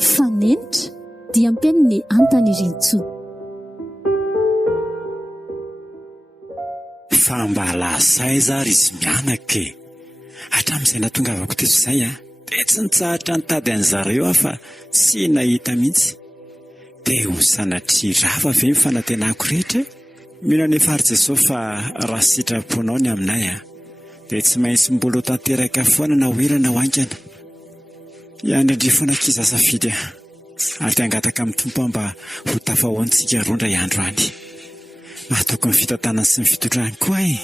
Fanenitra dia ampeny ny antany rintsony. Fa mba lazaiza ry izy mianaka e. Hatramin'izay natongavako teto izay dia tsy nitsahatra nitady an'zareo fa sy nahita mihitsy. Dia ho sanatria rava ve mifanantenako rehetra? Mino anefa ary Jesosy fa raha sitraponao ny aminay dia tsy maintsy mbola ho tanteraka foana na hoerana ho aingana. Iandrindri foana kiza safidy ary te hangataka amin'ny tompo mba ho tafahoantsika rondra iandro any. Mahatoky ny fitantanany sy ny fitondrany koa e.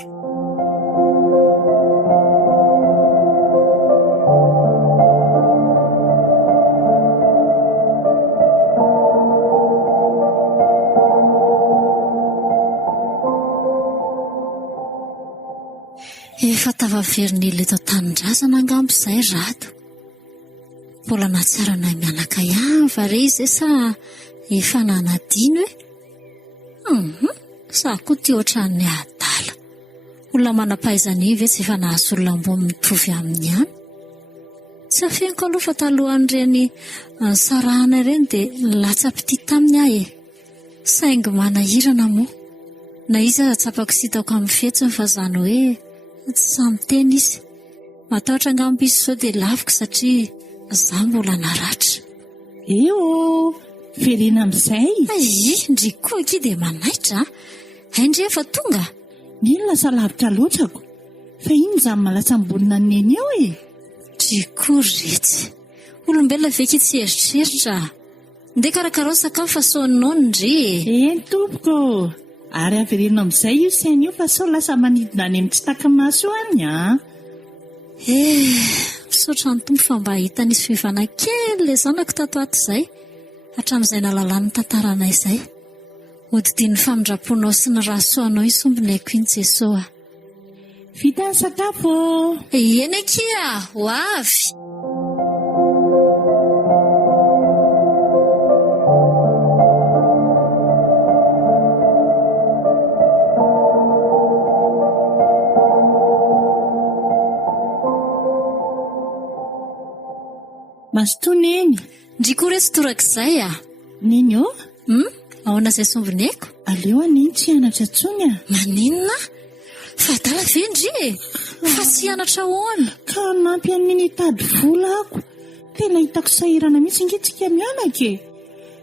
Efa tavaverin'ila eto an-tanindrazana angambo izay rato. Mbola nahatsarana mianaka ihany va re izy sa efa nanadino hoe? Sa koa ty ohatran'ny adala. Olona manam-pahaizana ve tsy efa nahazo olona ambony mitovy aminy ihany? Tsy afeniko aloha fa talohan'ireny sarahana ireny dia latsa-pity taminy ahy e. Saingy manahirana moa. Na izy atsapako sitako amin'ny fetsiny fa zany hoe tsy samy teny izy. Matahotra angambo izy sao dia laviko satria za mbola naratra. Eo, verena amin'izay. Ndry koa aky dia manaitra. Haindry efa tonga. Nino lasa lavitra loatrako. Fa iny zany malatsa ambonina neny eo e. Ndry koa retsy. Olombelona veky tsy eritreritra. Nde karakarao sakafo fa soninao ndry. Tompoko. Ary averena amin'izay io saina io fa sao lasa manidina any amin'ny tsy taka-maso any misaotra ny tompo fa mba hitan'isy fivana kely le zanako tato ato izay. Hatramin'izay nahalalany tantaranay izay. Hodidian'ny famindraponao sy ny rahasoanao isombony aiko iny Jesosy. Vita ny sakafo. Eny akia, ho avy. Masotoana eny. Ndry koa resy torak'izay Neny io? Ahoana izay sombony aiko? Aleo aniny tsy hianatra intsony Maninona? Fa adala ve ndry fa tsy hianatra ahoana? Ka nampy aniny tady vola ako. Tena hitako sahirana mihitsy ingatsika mianaka e.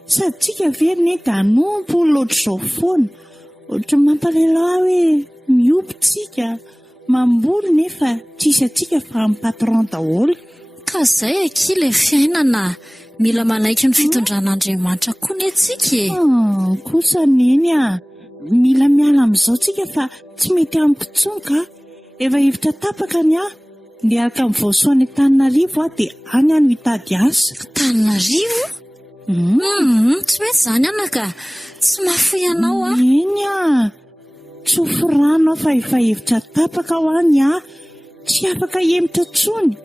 Sady tsika verina dia hanompo loatra izao foana. Ohatra mampalahelo hoe miompy tsika, mamboly nefa tsisy atsika fa amin'ny patron daholo. Ka izay aky ilay fiainana. Mila manaiky ny fitondran'Andriamanitra koa ny atsika e. Kosa neny mila miala amin'izao tsika fa tsy mety ampitsonka. Efa hevitra tapaka ny dia araka amin'ny voasoany Antananarivo dia any ano hitady asa. Antananarivo? Tsy mety izany anaka. Tsy mahafoy anao Eny tsofo rano fa efa hevitra tapaka ho any tsy afaka hemitra tsony.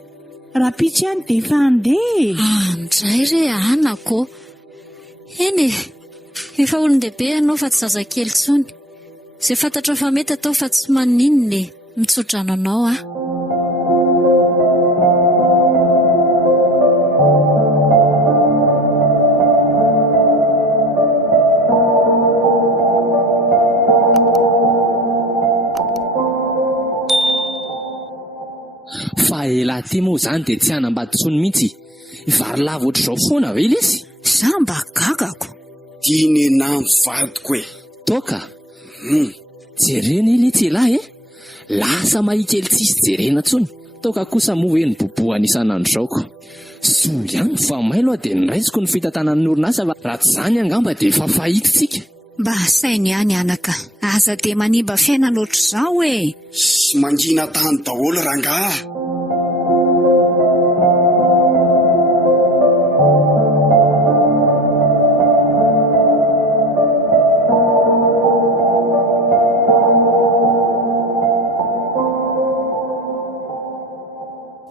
Raha pitsy ihany dia efa andeha. Andray re anako. Eny efa olon-dehibe ianao fa tsy zazakely tsony. Izay fantatra fa mety atao fa tsy maninona mitsodrano anao Fa elaty moa zany dia tsy hanambady tsony mihitsy. Vary lava ohatr'izao foana ve ilay izy? Za mba gagako. Diny na mivadiko e. Toka. Jerena ilay tsielahy lasa mahikely tsisy jerena tsony. Toka kosa moa hoe nibobohany isan'andro zaoko. So ihany fa mailo dia niraisiko ny fitantanan'ny orinasa raha tsy izany angamba dia efa fahitintsika. Mba sainy ihany anaka. Aza dia manimba fiaina loatr'izao Sy mangina tany daholo rangahy.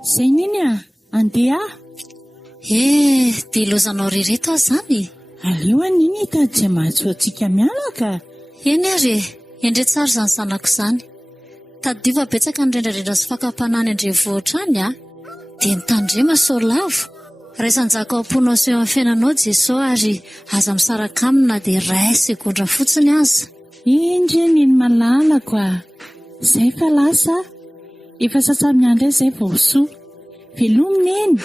Izay neny andeha. Dia ilozanao rereto aho zany. aleo aniny hitady izay mahatsoa antsika mianaka. Eny ary endre tsara izany zanako izany. Tadiva betsaka ny rendrarendra sy fakapanany andrevohitra any dia nitandrema Saolavo. Raisanjaka am-ponao sy eo amin'ny fiainanao Jesao ary aza misaraka aminy na dia ray segondra fotsiny aza. Indreny ny malalako izay fa lasa efa sasamy andro izay vao soa. Velomina eny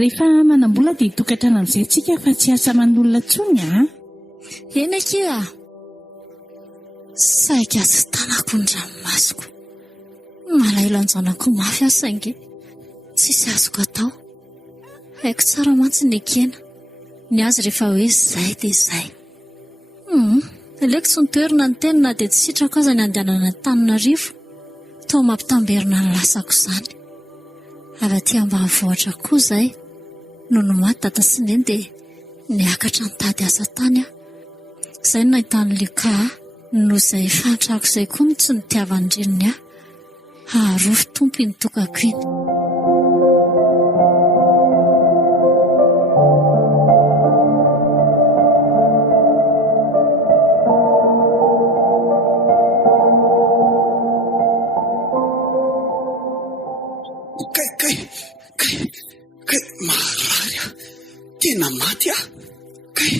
rehefa manam-bola dia hitokatrana amin'izay tsika fa tsy asa manolona tsony Eny akia saika azy tanako ny ranomasiko. Malaelo anjanako mafy aho saingy tsisy azoko atao. Haiko tsara mantsy ny ekena ny azy rehefa hoe zay dia zay. Aleko tsy nitoerina ny tenina dia tsy sitrako aza ny andehanana Antananarivo. Tao mampitamberina ny lasako izany. Avy aty ambanivohitra koa izay noho ny maty dada sy neny dia niakatra nitady asa tany aho. Izay no nahitany Lika noho izay fantrako izay koa no tsy nitiavany reniny aho. Haharofo tompo ny tokako iny. Kay marary tena maty kay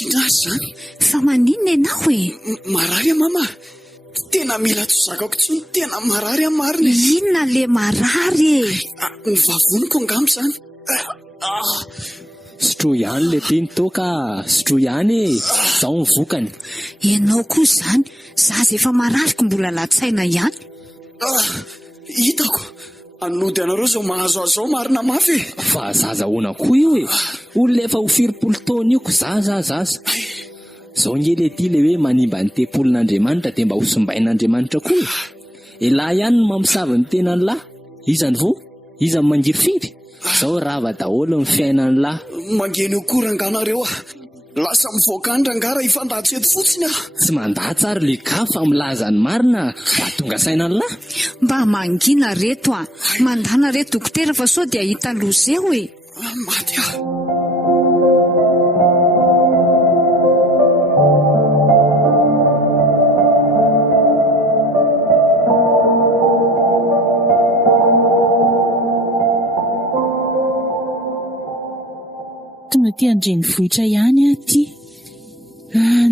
ina zany Fa maninona ianao marary mama tena mila tsozakako tsony tena marary marina. Inona le marary ny vavoniko angamba zany. Sotro ihany le teny toka, sotro ihany zao ny vokany. Ianao koa zany zaza efa marariko mbola latsaina ihany. Hitako anody anareo zao mahazo azao marina mafy. Fa zaza hoana koa io olona efa ho 20 taona io ko zaza zao ngely ety le hoe manimba ny tempolin'Andriamanitra dia mba ho sombain'Andriamanitra koa. Lahy ihany no mamosavy ny tenany lahy. Izany vo izany mangiry firy zao rava daholo ny fiainany lahy. Mangeny io koranganareo lasa mivoaka ny rangara ifandatsy eto fotsiny Tsy mandatsy ary le ka fa milaza ny marina mba tonga sainany lahy. Mba mangina reto mandana reto dokotera fa sao dia hita loza eo maty tonga ty andreny vohitra ihany aty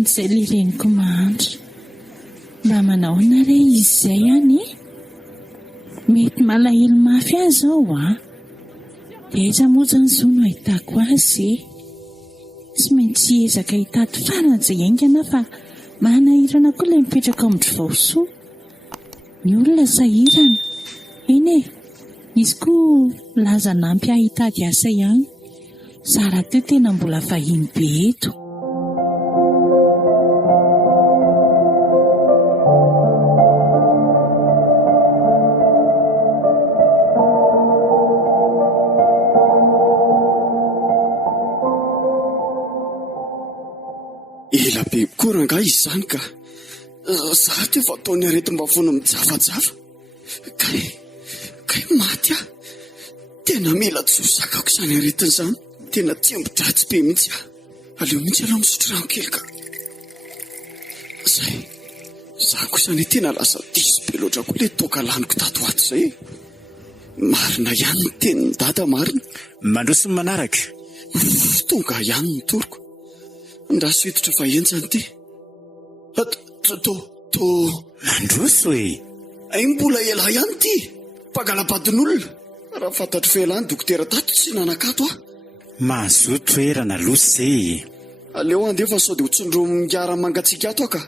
izay leleniko mahandro mba manaona re izy izay ihany mety malahelo mafy azy zao dia iza moja ny zo no ahitako azy tsy maintsy ezaka hitady farany izay aingana fa manahirana koa ilay mipetraka amin'ny vaosoa ny olona sahirana eny izy koa laza nampy ahitady asa ihany. Zara teo tena mbola vahiny be eto. ela be koranga izy zany ka za teo fa ataony areto mba foana mijavajava kay maty tena mila tsosakako izany aretiny zany. Tena tiambodratsy be mihitsy aleo mihitsy aloha misotro rano kely ka zay za kosa ny tena lasa diso be loatra koa le toka laniko tato ato zay. Marina ihany ny tenin'ny dada marina. Mandroso ny manaraka tonga ihany ny toroko ndraso hitotra vahiny zany ty mandroso ay mbola ela ihany ty mpagalabadin'olona raha fantatro feelany dokotera tato tsy nanakato mahazo toerana loso zay. Aleo andefa sao dia hotsindro miara mangatsika ato ka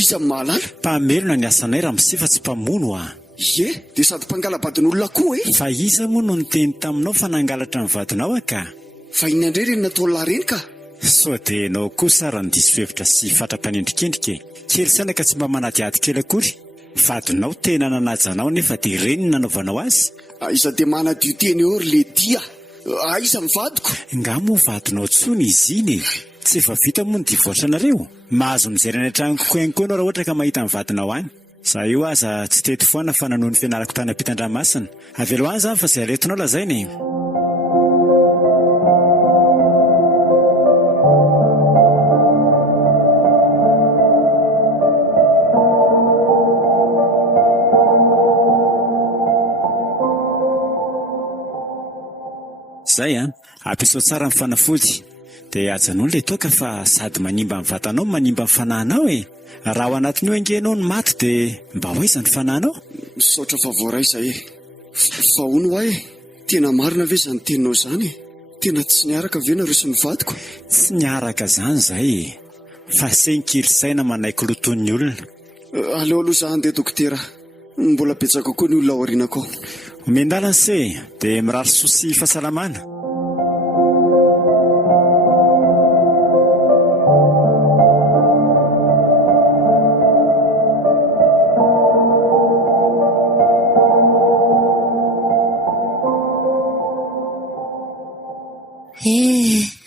iza mahalala mpamelona ny asanay raha misifa tsy mpamono ie dia sady mpangalabadin'olona koa fa iza moa no niteny taminao fa nangalatra ny vadinao ka fa iny andre reny natao lareny ka sao dia nao koa sara ny diso-hevitra sy fatra-panendrikendrika kely saina ka tsy mba manadiady kely akory. Vadinao tena nanajanao nefa dia reny nanaovanao azy. Iza dia manadio teny eo ry le dia iza mivadiko nga moa vadinao tsony izy iny tsy efa vita moa ny divoatra nareo. Mahazo mijery any an-tranoko koa ihany koa ianao raha ohatra ka mahita ny vadinao any. Za io aza tsy teto foana fa nanoho ny fianarako tany ampitan-dranomasina. Avelo any zany fa izay aretinao lazainy. izay ampiasao tsara ny fanafody dia ajanao ilay toaka fa sady manimba ny vatanao manimba ny fanahinao raha ao anatin'io angenao ny maty dia mba hoaiza ny fanahinao. Misaotra fa voaray izay fa hono ahy tena marina ve izany teninao izany tena tsy niaraka ve nareo sy ny vadiko? Tsy niaraka izany izay fa senkirisaina manaiky loton'ny olona. Aleo aloha za andeha dokotera, mbola betsaka koa ny olona ao aorianako ao. Omendalana se dia mirary soa fahasalamana.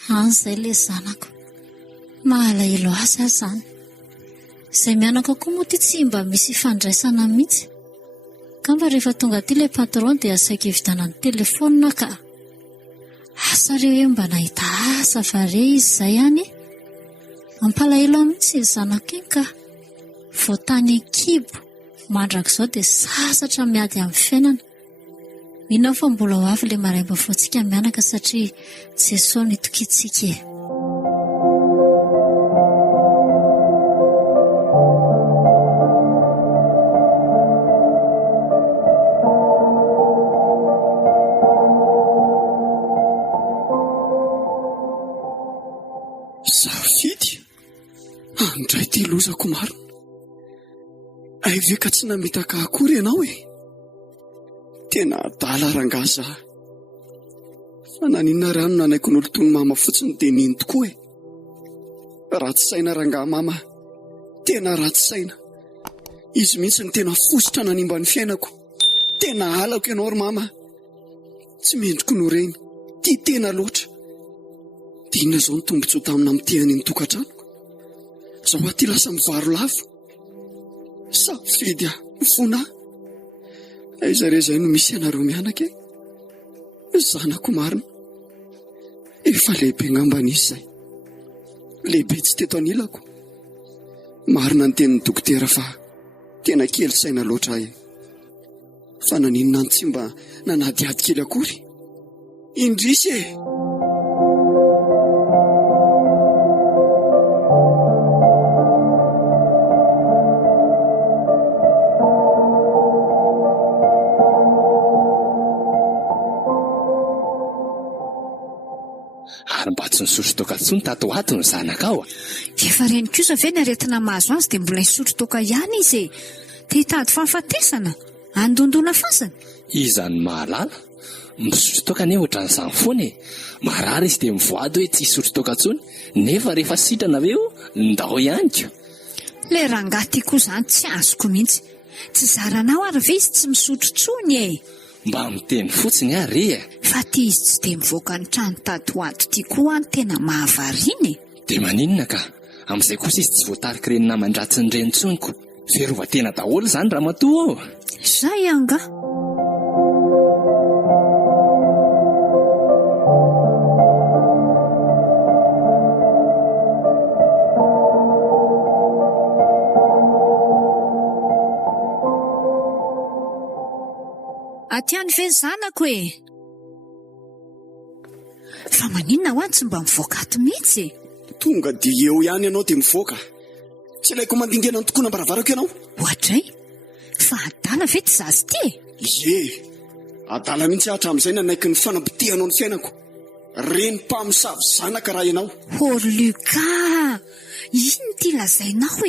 An'izay ilay zanako mahalahelo azy aho izany. Izay mianaka koa moa ty tsy mba misy fandraisana mihitsy. Kamba rehefa tonga ty ilay patron dia asaika hividana ny telefonina ka asa reo hoe mba nahita asa fa re izy izay ihany. Mampalahelo mihitsy izy zanako iny ka voatany kibo mandraka izao dia sasatra miady amin'ny fiainana. Mino fa mbola ho avy ilay maraimba foantsika mianaka satria Jesosy nitokintsika. Safidy andray ty lozako maro aive ka tsy namitaka akory ianao tena adala rangaza fa naninona rano nanaiko n'olo toy ny mama fotsiny dia niny tokoa ratsy saina rangaha mama, tena ratsy saina. Izy mihitsy ny tena fosotra nanimba ny fiainako, tena alako ianao ry mama, tsy mendriko no reny, ty tena loatra. Dia inona izao ny tombontsoa tamina mitehany ny tokantranoko? Zaho aty lasa mivaro lavo. Safidy fona aiza re izay no misy ianareo mianaka zanako marina, efa lehibe ngamban'izy izay, lehibe tsy teto anilako. Marina ny tenin'ny dokotera fa tena kely saina loatra fa naninona ny tsy mba nanadiady kely akory. Indrisy ary mba tsy nisotro toka intsony tato ato ny zanakao efa reny kosa ve ny aretina mahazo azy dia mbola hisotro toka ihany izy te hitady fahafatesana andondona fasana. Izany mahalala misotro toka nefa ohatran'izany foana marary izy dia mivoady hoe tsy hisotro toka intsony nefa rehefa sitrana aveo ndao ihanyko. Le rangahy ty koa izany tsy azoko mihitsy, tsy zaranao ary ve izy tsy misotro tsony mba miteny fotsiny ary fa ty izy tsy dia mivoaka ny trano tato ato ty koa any tena mahavariny. Dia maninona ka amin'izay kosa izy tsy voatarika reny namandratsiny reny tsoniko, verova tena daholo izany raha matoa zay anga. Aty any ve zanako fa maninona ho any tsy mba mivoaka ato mihitsy tonga dia eo ihany ianao dia mivoaka, tsy ilaiko mandingana ny tokoana baravarako ianao. Ohatray fa adala ve ty zazy ty adala mihitsy ahatra amin'izay nanaiky ny fanampitehanao ny fiainako, reny mpamosavy zanaka raha ianao. Luka, ino ty lazainao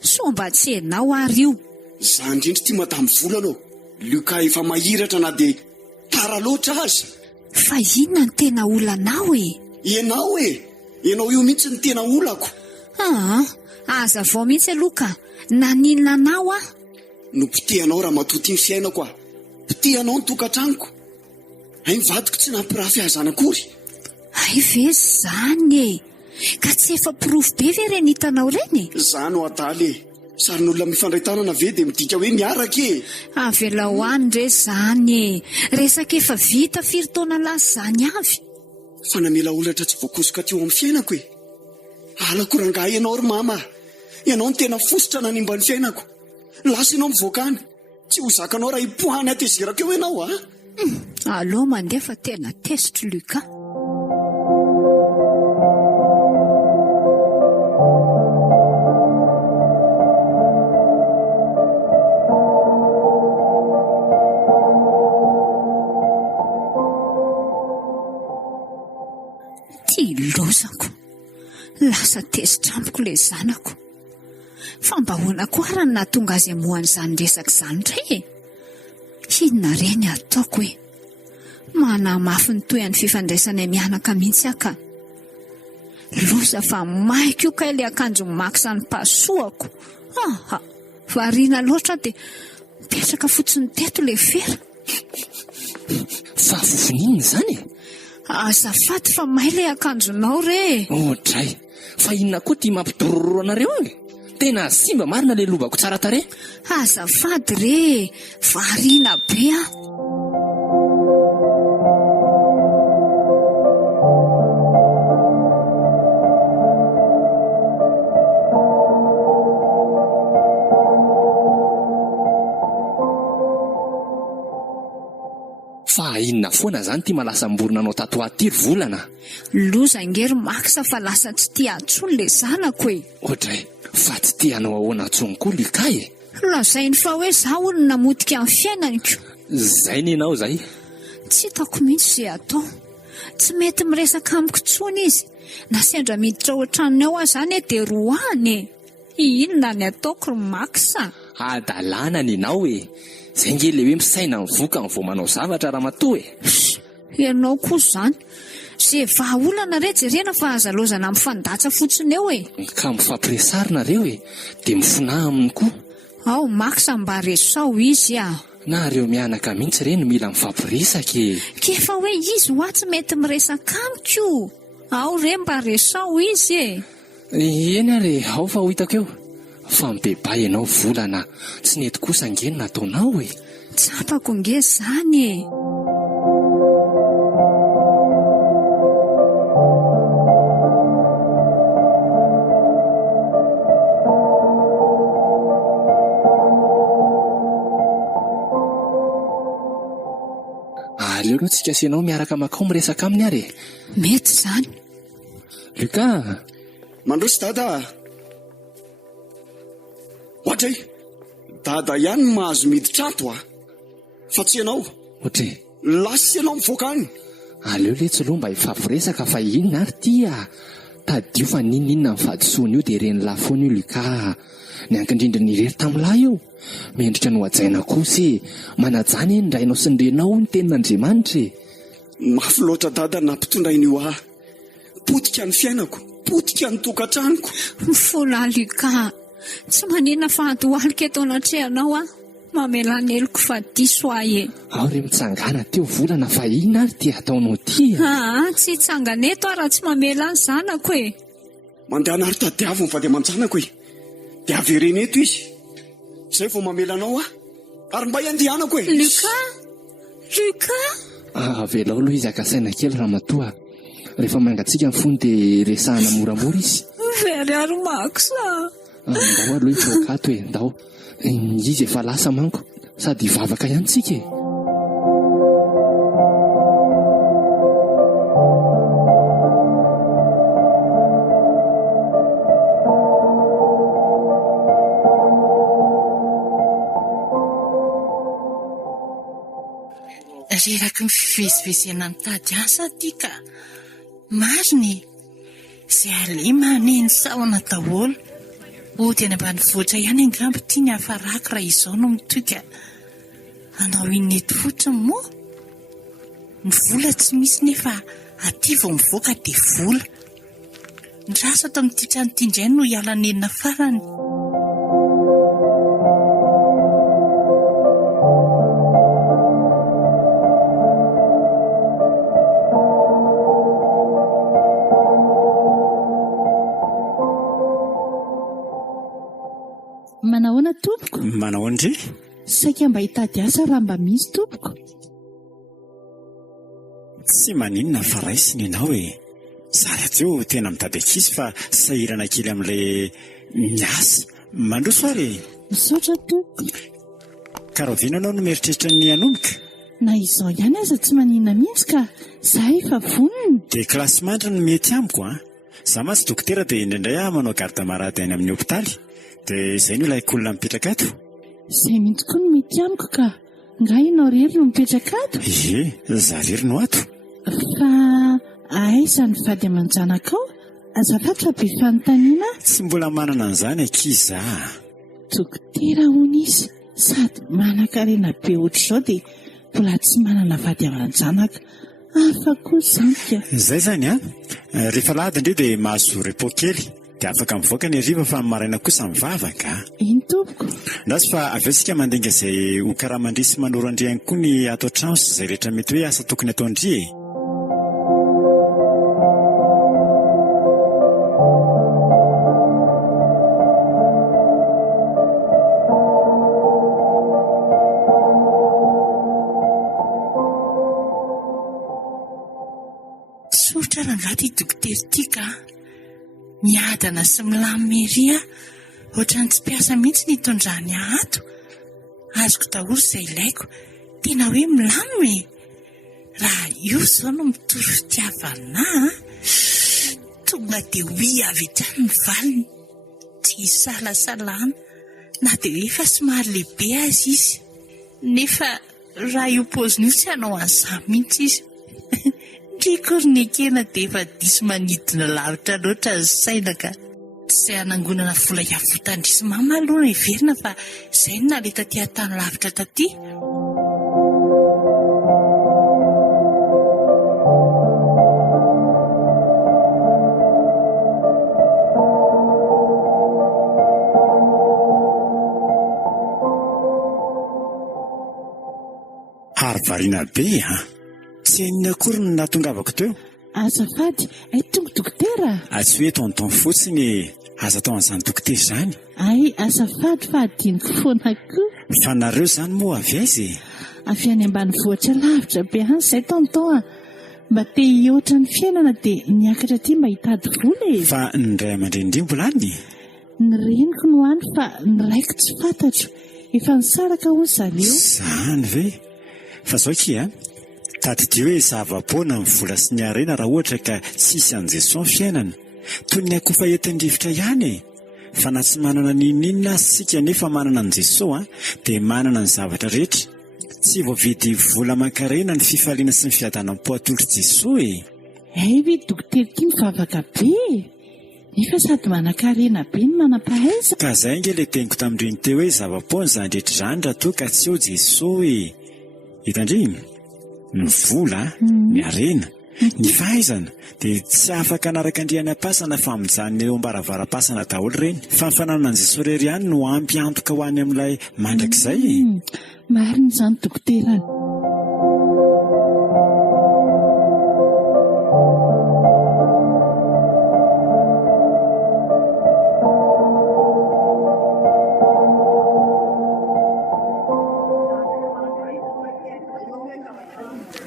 so mba tsy hainao ary io za indrindra ty madamy volana Luka efa mahiratra na dia tara loatra azy. Fa inona ny tena olanao Ianao ianao io mihitsy ny tena olako. Aza vao mihitsy Luka, naninona anao no pitehanao raha matoty ny fiainako pitehanao ny tokantranoko, vadiko tsy nampirafy ahazana akory. Ay ve zany ka tsy efa pirofo be ve reny hitanao reny? Zany ho adaly sarin'olona mifandray tanana ve dia midika hoe miaraka avela ho any re zany resaka efa vita firy taona lasa zany avy. Fa namela olatra tsy voakosoka teo amin'ny fiainako alako rangahy ianao ry mama, ianao ny tena fosotra nanimba ny fiainako, lasa ianao mivoaka any, tsy ho zakanao raha hipohany atezerako eo ianao Alao mandeha fa tena tezitra Luka. Lozako lasa tezitra amiko ilay zanako, fa mba hoana koa raha nahatonga azy hamohan'izany resaka izany indray inona reny ataoko hoe manamafy ny toy an'ny fifandraisana mianaka mihitsy aka. Loza fa maiko ka ilay akanjo makisany pasoako. Variana loatra dia mipetraka fotsiny teto ilay fera. Fa fofoninina izany e? Azafady fa may ilay akanjonao re. Ohatray, fa inona koa tia mampidororo anareo any? Tena simba marina ilay lobako tsara tarehy. Azafady re, variana be Fa inona foana zany tia malasa mborona anao tato aty volana? Loza ngery maksa fa lasa tsy tia atsony le zanako e. Ohatray, fa tsy tia anao ahoana atsony koa Luka e. Lazainy fa hoe zaho olona namotika amin'ny fiainaniko. Zay ny enao zay? Tsy hitako mihitsy izay atao. Tsy mety miresaka amiko tsony izy. Na sendra miditra ao an-tranony ao aho zany dia roany e. Inona ny ataoko maksa? Adalana ny enao e. Zay nge le hoe misaina mivoaka ny vao manao zavatra raha matoa e. Ianao koa zany. Zay vahaolana re jerena fa azalozana mifandatsa fotsiny eo e. Ka mifampiresarina reo e. Dia mifona aminy koa. Ao maksa mba resao izy a. Na reo mianaka mihitsy reny mila mifampiresaka e. Kefa hoe izy hoa tsy mety miresaka amiko. Ao re mba resao izy e. Eny are, ao fa ho hitako eo. Fa mibebay ianao volana, tsy nety kosa ngeny nataonao e. Tsapako nge zany e. Aleo aloha tsika asianao miaraka makao miresaka aminy ary. Mety zany. Luka. Mandroso dada. Ohatray, dada ihany mahazo miditra ato fa tsy ianao. Ohatray. Lasa ianao mivoaka any. Aleo letsy aloha mba hifampiresaka fa inona ary tia. Tadio fa ninona ny fahadisoana io dia reny lafoana io Luka. Ny ankin-drindra ny irery tamin'lahy io. Mendrika no hajaina kosa e. Manajany eny rainao sy ny renao ny tenin'Andriamanitra e. Mafy loatra dada nampitondrain'io aho. Potika ny fiainako, potika ny tokantranoko. Mifola Luka. Tsy manina fa antoalika eto anatrehanao mamela ny eloko fa diso ahy e. Ao re mitsangana teo volana fa inona ary tia ataonao tia? Tsy hitsangana eto raha tsy mamela ny zanako e. Mandeha nary tadiaviny fa dia manjanako e. Dia avereny eto izy. Zay vao mamela anao ary mba iandehanako e. Luka? Avelao aloha izy akasaina kely raha matoa. Rehefa mangatsika ny fony dia resahana moramora izy. Very ary maksa. Ndao aloha ivoakato e, ndao. Izy efa lasa manko, sady vavaka ihany tsika e. Reraky ny fivezivezena mitady asa ty ka mariny izay alema neny sahona daholo. Tena ambanivohitra ihany angamba tia ny hafaraka raha izao no mitoka. Anao inety fotsiny moa. Ny vola tsy misy nefa aty vao mivoaka dia vola. Ny rasa ato amin'ity trano ity indray no hialanenina farany. Manahoana tompoko? Manao andre? Saika mba hitady asa raha mba misy tompoko. Tsy maninona fa raisiny ianao e. Zara teo tena mitady ankizy fa sahirana kely amin'ilay miasa. Mandroso ary. Misaotra tompoko. Ka raha viana anao no mieritreritra ny anomboka? na izao ihany aza tsy manina mihitsy ka zahay efa vonona. dia kilasy mandry no mety amiko a. Za mantsy dokotera dia indraindray manao gardamarady any amin'ny hopitaly, dia izay no ilaiko olona mipetraka ato. Izay mihitsy koa no mety amiko ka nga ianao rery no mipetraka ato. Za rery no ato. Fa aiza ny vady aman-janaka ao? Azafady fa be fanontaniana. Tsy mbola manana an'izany ankiza. Dokotera hono izy sady manan-karena be ohatr'izao dia mbola tsy manana vady aman-janaka. Hafa koa izany ka. Izay zany a. Rehefa lahady indreo dia mahazo repos kely, dia afaka mivoaka ny hariva fa amin'ny maraina kosa mivavaka. Iny tompoko. Ndasy fa avy eo isika mandinga izay ho karamandry sy manorandry ihany koa ny ato an-trano sy izay rehetra mety hoe asa tokony atao ndry e. Tsotra rangaty dokotera tika miadana sy milameria ohatrany tsy piasa mihitsy ny hitondrany ato. Azoko daholo izay ilaiko, tena hoe milame. Raha io izao no mitory fitiavana tonga dia hoy avy etrany ny valiny, tsy salasalana na dia hoe efa somary lehibe azy izy, nefa raha io paoziny io tsy hanao an'izany mihitsy izy. Trikornekena dia efa diso manidina lavitra loatra ny saina ka tsy hanangonana vola iavotandrisy mama aloha na iverina fa izay no naleta ty tany lavitra taty. Harivariana be tsy inona akory no nahatongavako teo. Azafady, tonga dokotera. Tsy hoe tonton fotsiny aza tao an'izany dokotera izany. Ay, azafady fa adiniko foana koa. Fa nareo izany moa avy aiza? Avy any ambanivohitra lavitra be any izay tonton. Mba te hihoatra ny fiainana dia niakatra aty mba hitady vola e. Fa ny ray aman-dreny mbola any? Ny reniko no any fa ny raiko tsy fantatro. Efa nisaraka hoy zareo. Zany ve? Fa zao kia tadidio hoe zava-poana ny vola sy ny harena raha ohatra ka tsisy an'i Jesosy ny fiainana, toy ny akofa entin-drivotra ihany e. Fa na tsy manana n'inona sika nefa manana an'i Jesosy dia manana ny zavatra rehetra. Tsy voavidy vola aman-karena ny fifaliana sy ny fiadanam-po atolotry Jesosy e. Ve dokotera ity mivavaka be, nefa sady manan-karena be ny manam-pahaiza. Ka izay ange ilay teniko tamin'ireny teo hoe zava-poana izany rehetra izany raha toa ka tsy eo Jesosy e. Hitandry, ny vola, ny harena, ny fahaizana dia tsy afaka anaraka andriana pasana fa mijanona eo ambaravara-pasana daholo ireny. Fa ny fananana an'i Jesosy rery ihany no ampy antoka ho any amin'ilay mandrakizay e. Marina izany dokotera.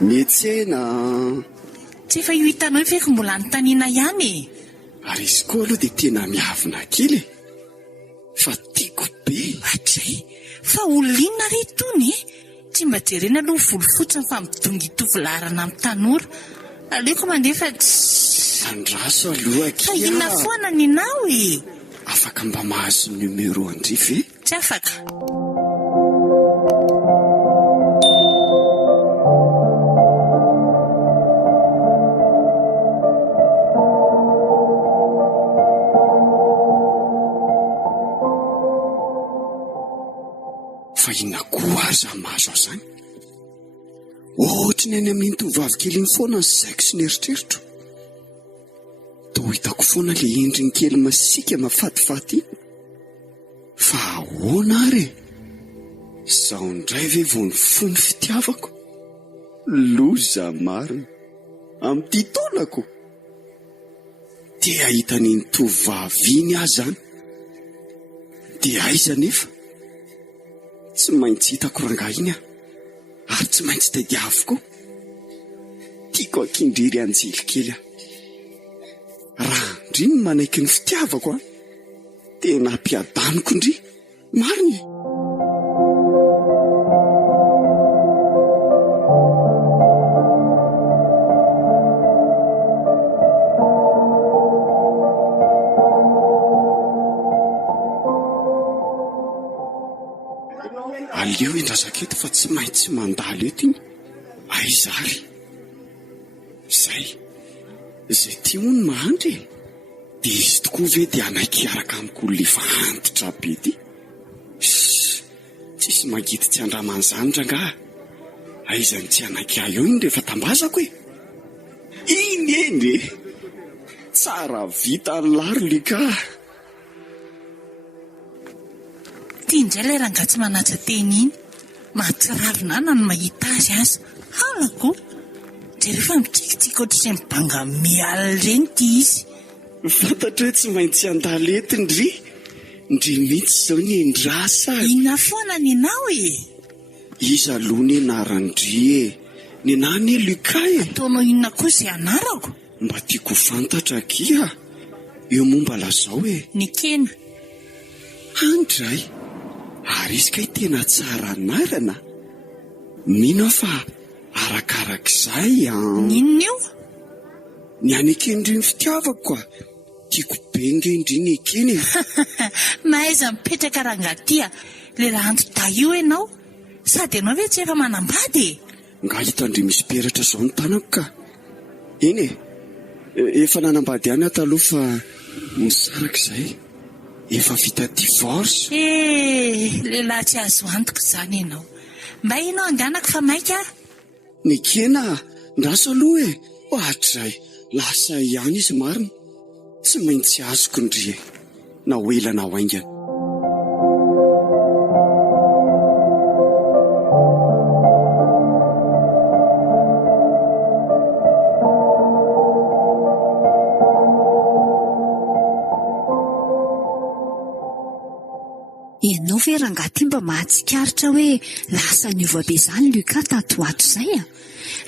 Mietsena. Tsy efa io hitanao feko mbola anontaniana ihany e. Ary izy koa aloha dia tena miavina kely e. Fa tiako be. Hatray, fa olona ry tony e. Tsy mba jerena aloha volo fotsiny fa midongy tovolaharana amin'ny tanora. Aleoko mandefa Andraso aloha kia. Fa inona foana ninao e. Afaka mba mahazo numero andry ve? Tsy afaka. Fa inona koa aza mahazo azany? Ohatra ny any amin'ny tovovavy kely iny foana ny saiko sy ny eritreritro. Toa hitako foana ilay endriny kely masika mafatifaty. Fa ahoana ary? Zaho indray ve vao ny fony fitiavako? Loza marina amin'ity taonako. Tia hita ny tovovavy iny aho zany. Dia aiza nefa? Tsy maintsy hitako rangahy iny aho, ary tsy maintsy tadiaviko. Tiako akindriry anjely kely aho. Raha ndry ny manaiky ny fitiavako tena ampiadaniko ndry. Marina. aleo indrazaketo fa tsy maintsy mandalo eto iny. Aizary zay tia moa no mahandry e. Dia izy tokoa ve dia anaiky araka amiko le fa antitra be ty. Tsisy magidy tsy andramany ranga. Aizany tsy anaiky ahy eo iny rehefa tambazako e. Iny eny e, tsara vita laro lika. Tia indray ilay rangahy tsy manaja teny iny. Mahatsiravina no mahita azy aza. Halako dia rehefa mitsikitsiky ohatr'izay mibanga miala ireny ity izy. Fantatra hoe tsy maintsy andalo eto ndry mihitsy izao ny endrasa. Inona foana ny anao e? Iza aloha ny anarandry e. Ny anany Luka e. Ataonao inona koa izay anarako? Mba tiako fantatra kia. Eo momba lazao e. Ny Kena. Andray. Ary izy kay tena tsara anarana. Mino aho fa arakarak'izay Ninona io? Ny any Ekendry ny fitiavako koa. Tiako be ngendry ny Ekeny. Mahaiza mipetraka rangatia. Lehilahy antota io ianao. Sady ianao ve tsy efa manambady e? Nga hitandry misy peratra izao ny tanako ka. Eny e, efa nanambady ihany aho taloha fa nisarak'izay. Efa vita divorce. Lehilahy tsy azo antoka izany ianao. Mba ianao anganako fa maika? Ny Kena, ndraso aloha e. Hatray, lasa ihany izy marina. Tsy maintsy azoko ndry e. Na ho ela na ho aingana. Ianao ve rangahy ty mba mahatsikaritra hoe lasa niova be izany Luka tato ato izay a?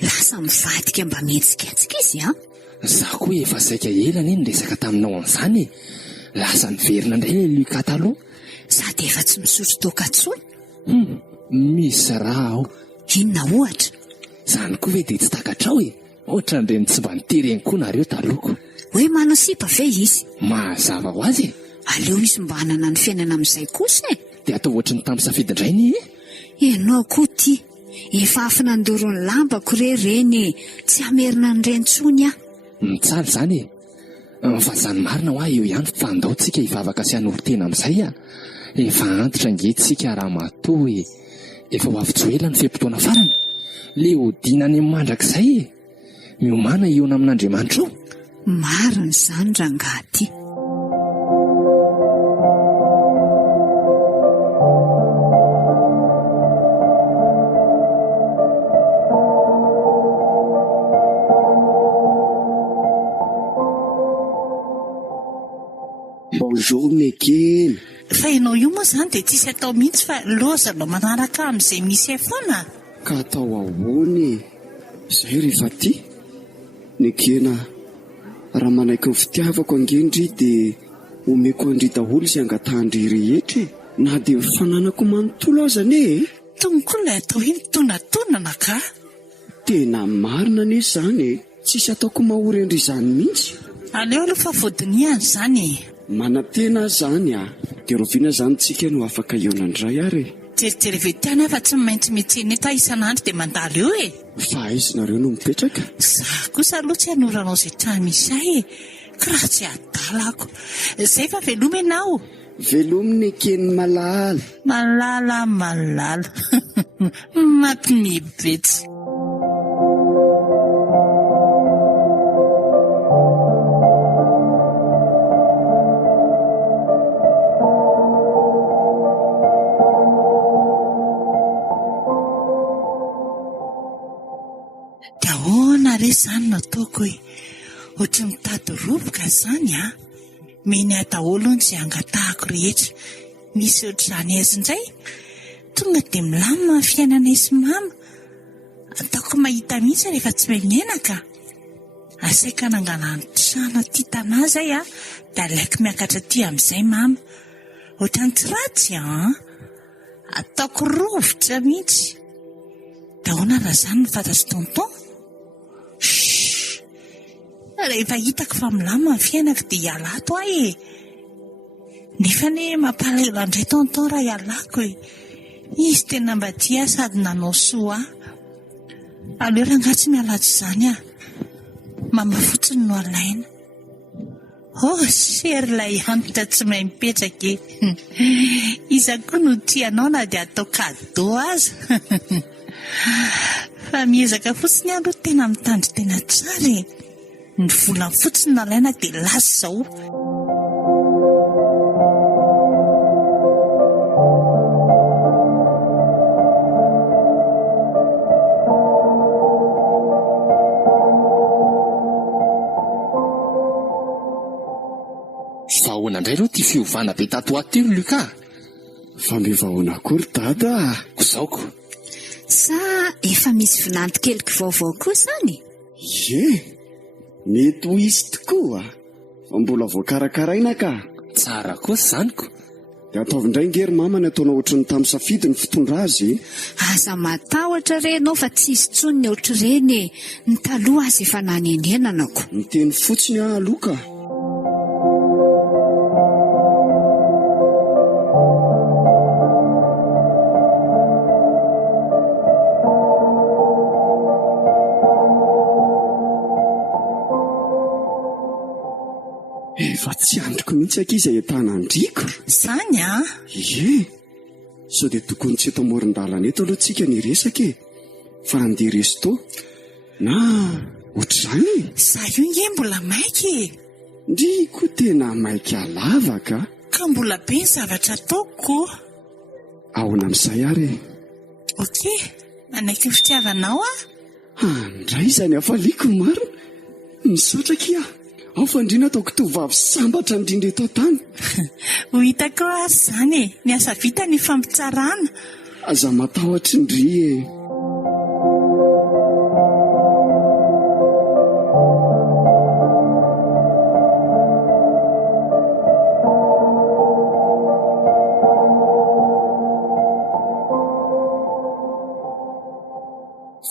Lasa mivadika mba mihetsiketsika izy a? Zaho koa efa saika elana iny resaka taminao an'izany e. Lasa niverina indray le Luka taloha. Sady efa tsy misotro toaka intsony. Misy raha aho. Inona ohatra? Zany koa ve dia tsy takatrao e. Ohatran'ireny tsy mba nitereny koa nareo talohako. Hoe manao sipa ve izy? Mazava ho azy e. Aleo izy mba hanana ny fiainana amin'izay kosa e. Dia atao ohatry ny tamin'ny safidy indray ny e. Ianao koa ty. Efa afy nandoro ny lambako reny e. Tsy hamerina an'ireny intsony aho. Mitsaly izany e. Fa zany marina ho ahy eo ihany fa andao tsika hivavaka sy hanolo-tena amin'izay a. Efa antitra angehtsika raha matoa e. Efa ho avy joela ny fe-potoana farany. Le hodina any amin'ny mandrakizay e. Miomana iona amin'Andriamanitra io. Marina izany rangahy ty. Bonjour Mekena. Fa ianao io moa izany dia tsisy atao mihitsy fa lozanao manaraka amin'izay misy foana. Ka atao ahoany izay rehefa ty Mekena, raha manaiky ny fitiavako angendry dia omeko andry daholo izay angatahndry rehetra na dia fananako manontolo azany e. Tongoko ilay atao iny tonantonana ka. Tena marina anie izany e. Tsisy ataoko mahory endry izany mihitsy. Aleo aloha fa vodiniany izany e. Manantena izany a. Dia roviana izany tsika no afaka ionandray ary. Jerijery vetany fa tsy maintsy mitsena eto isan'andro dia mandalo eo e. Fa aizinareo no mipetraka. Zaho kosa aloha tsy hanoranao izay trano misy ahy e. Ka raha tsy adalako. Izay fa veloma ianao. Velominy Ekeny malala. Malala. Mampimibetsy. Dahoana re izany nataoko hoe ohatry mitady rovoka izany a. Meny ataholo ny izay angatahako rehetra. Misy ohatr'izany aiza indray tonga dia milamina ny fiainana sy mama. Ataoko mahita mihitsy rehefa tsy menaka. Asaika nangana ny trano aty tanazy ahy a. Dia alaiko miakatra aty amin'izay mama. Ohatran'ny tsy ratsy a. Ataoko rovitra mihitsy. Dahoana raha izany ny fantatry tonton. Rehefa hitako fa milamina ny fiainako dia hialato ahy e. Nefa ne mampalahelo indray tonton raha hialako e. Izy tena mba tia sady nanao soa. Aleo rangatsy mialatsy izany a. Mama fotsiny no alaina. Sery ilay antitra tsy mahay mipetraka e. Iza koa no tianao na dia atao kadô aza. Fa miezaka fotsiny aloha tena mitandry tena tsara e. Ny vola fotsiny no alaina dia lasa izao. Vahoana indray aloha ty fiovana be tato aty Luka. Fa me vahoana akory dada? Kozaoko. Sa efa misy vinanty keliky vaovao koa zany? Ye, mety ho izy tokoa. Fa mbola voakarakaraina ka. Tsara koa zaniko. Dia ataovy indray ngery mama ny ataona ohatrany tamin'ny safidy ny fitondra azy. Aza matahotra renao fa tsisy tsony ny ohatr'ireny e. Ny taloha azy efa nanenenanako. Miteny fotsiny Luka. Efa tsy androko mihitsy ankizy ahitana andriko. Izany a? Ie, sao dia tokony tsy eto amoron-dalana eto aloha tsika ny resaka e. Fa andeha resto na ohatr'izany. Izaho io nge mbola maika e. Ndry koa tena maika lavaka. Ka mbola be ny zavatra ataoko. Ahoana amin'izay ary? Okey, manaiky ny fitiavanao a? Handray izany hafaliako maro. Misaotra kia. Ao fandriana ataoko tovavy sambatra indrindra eto tany. Ho hitako azy izany e. Ny asa vita ny fampitsarana. Aza matahotra indry e.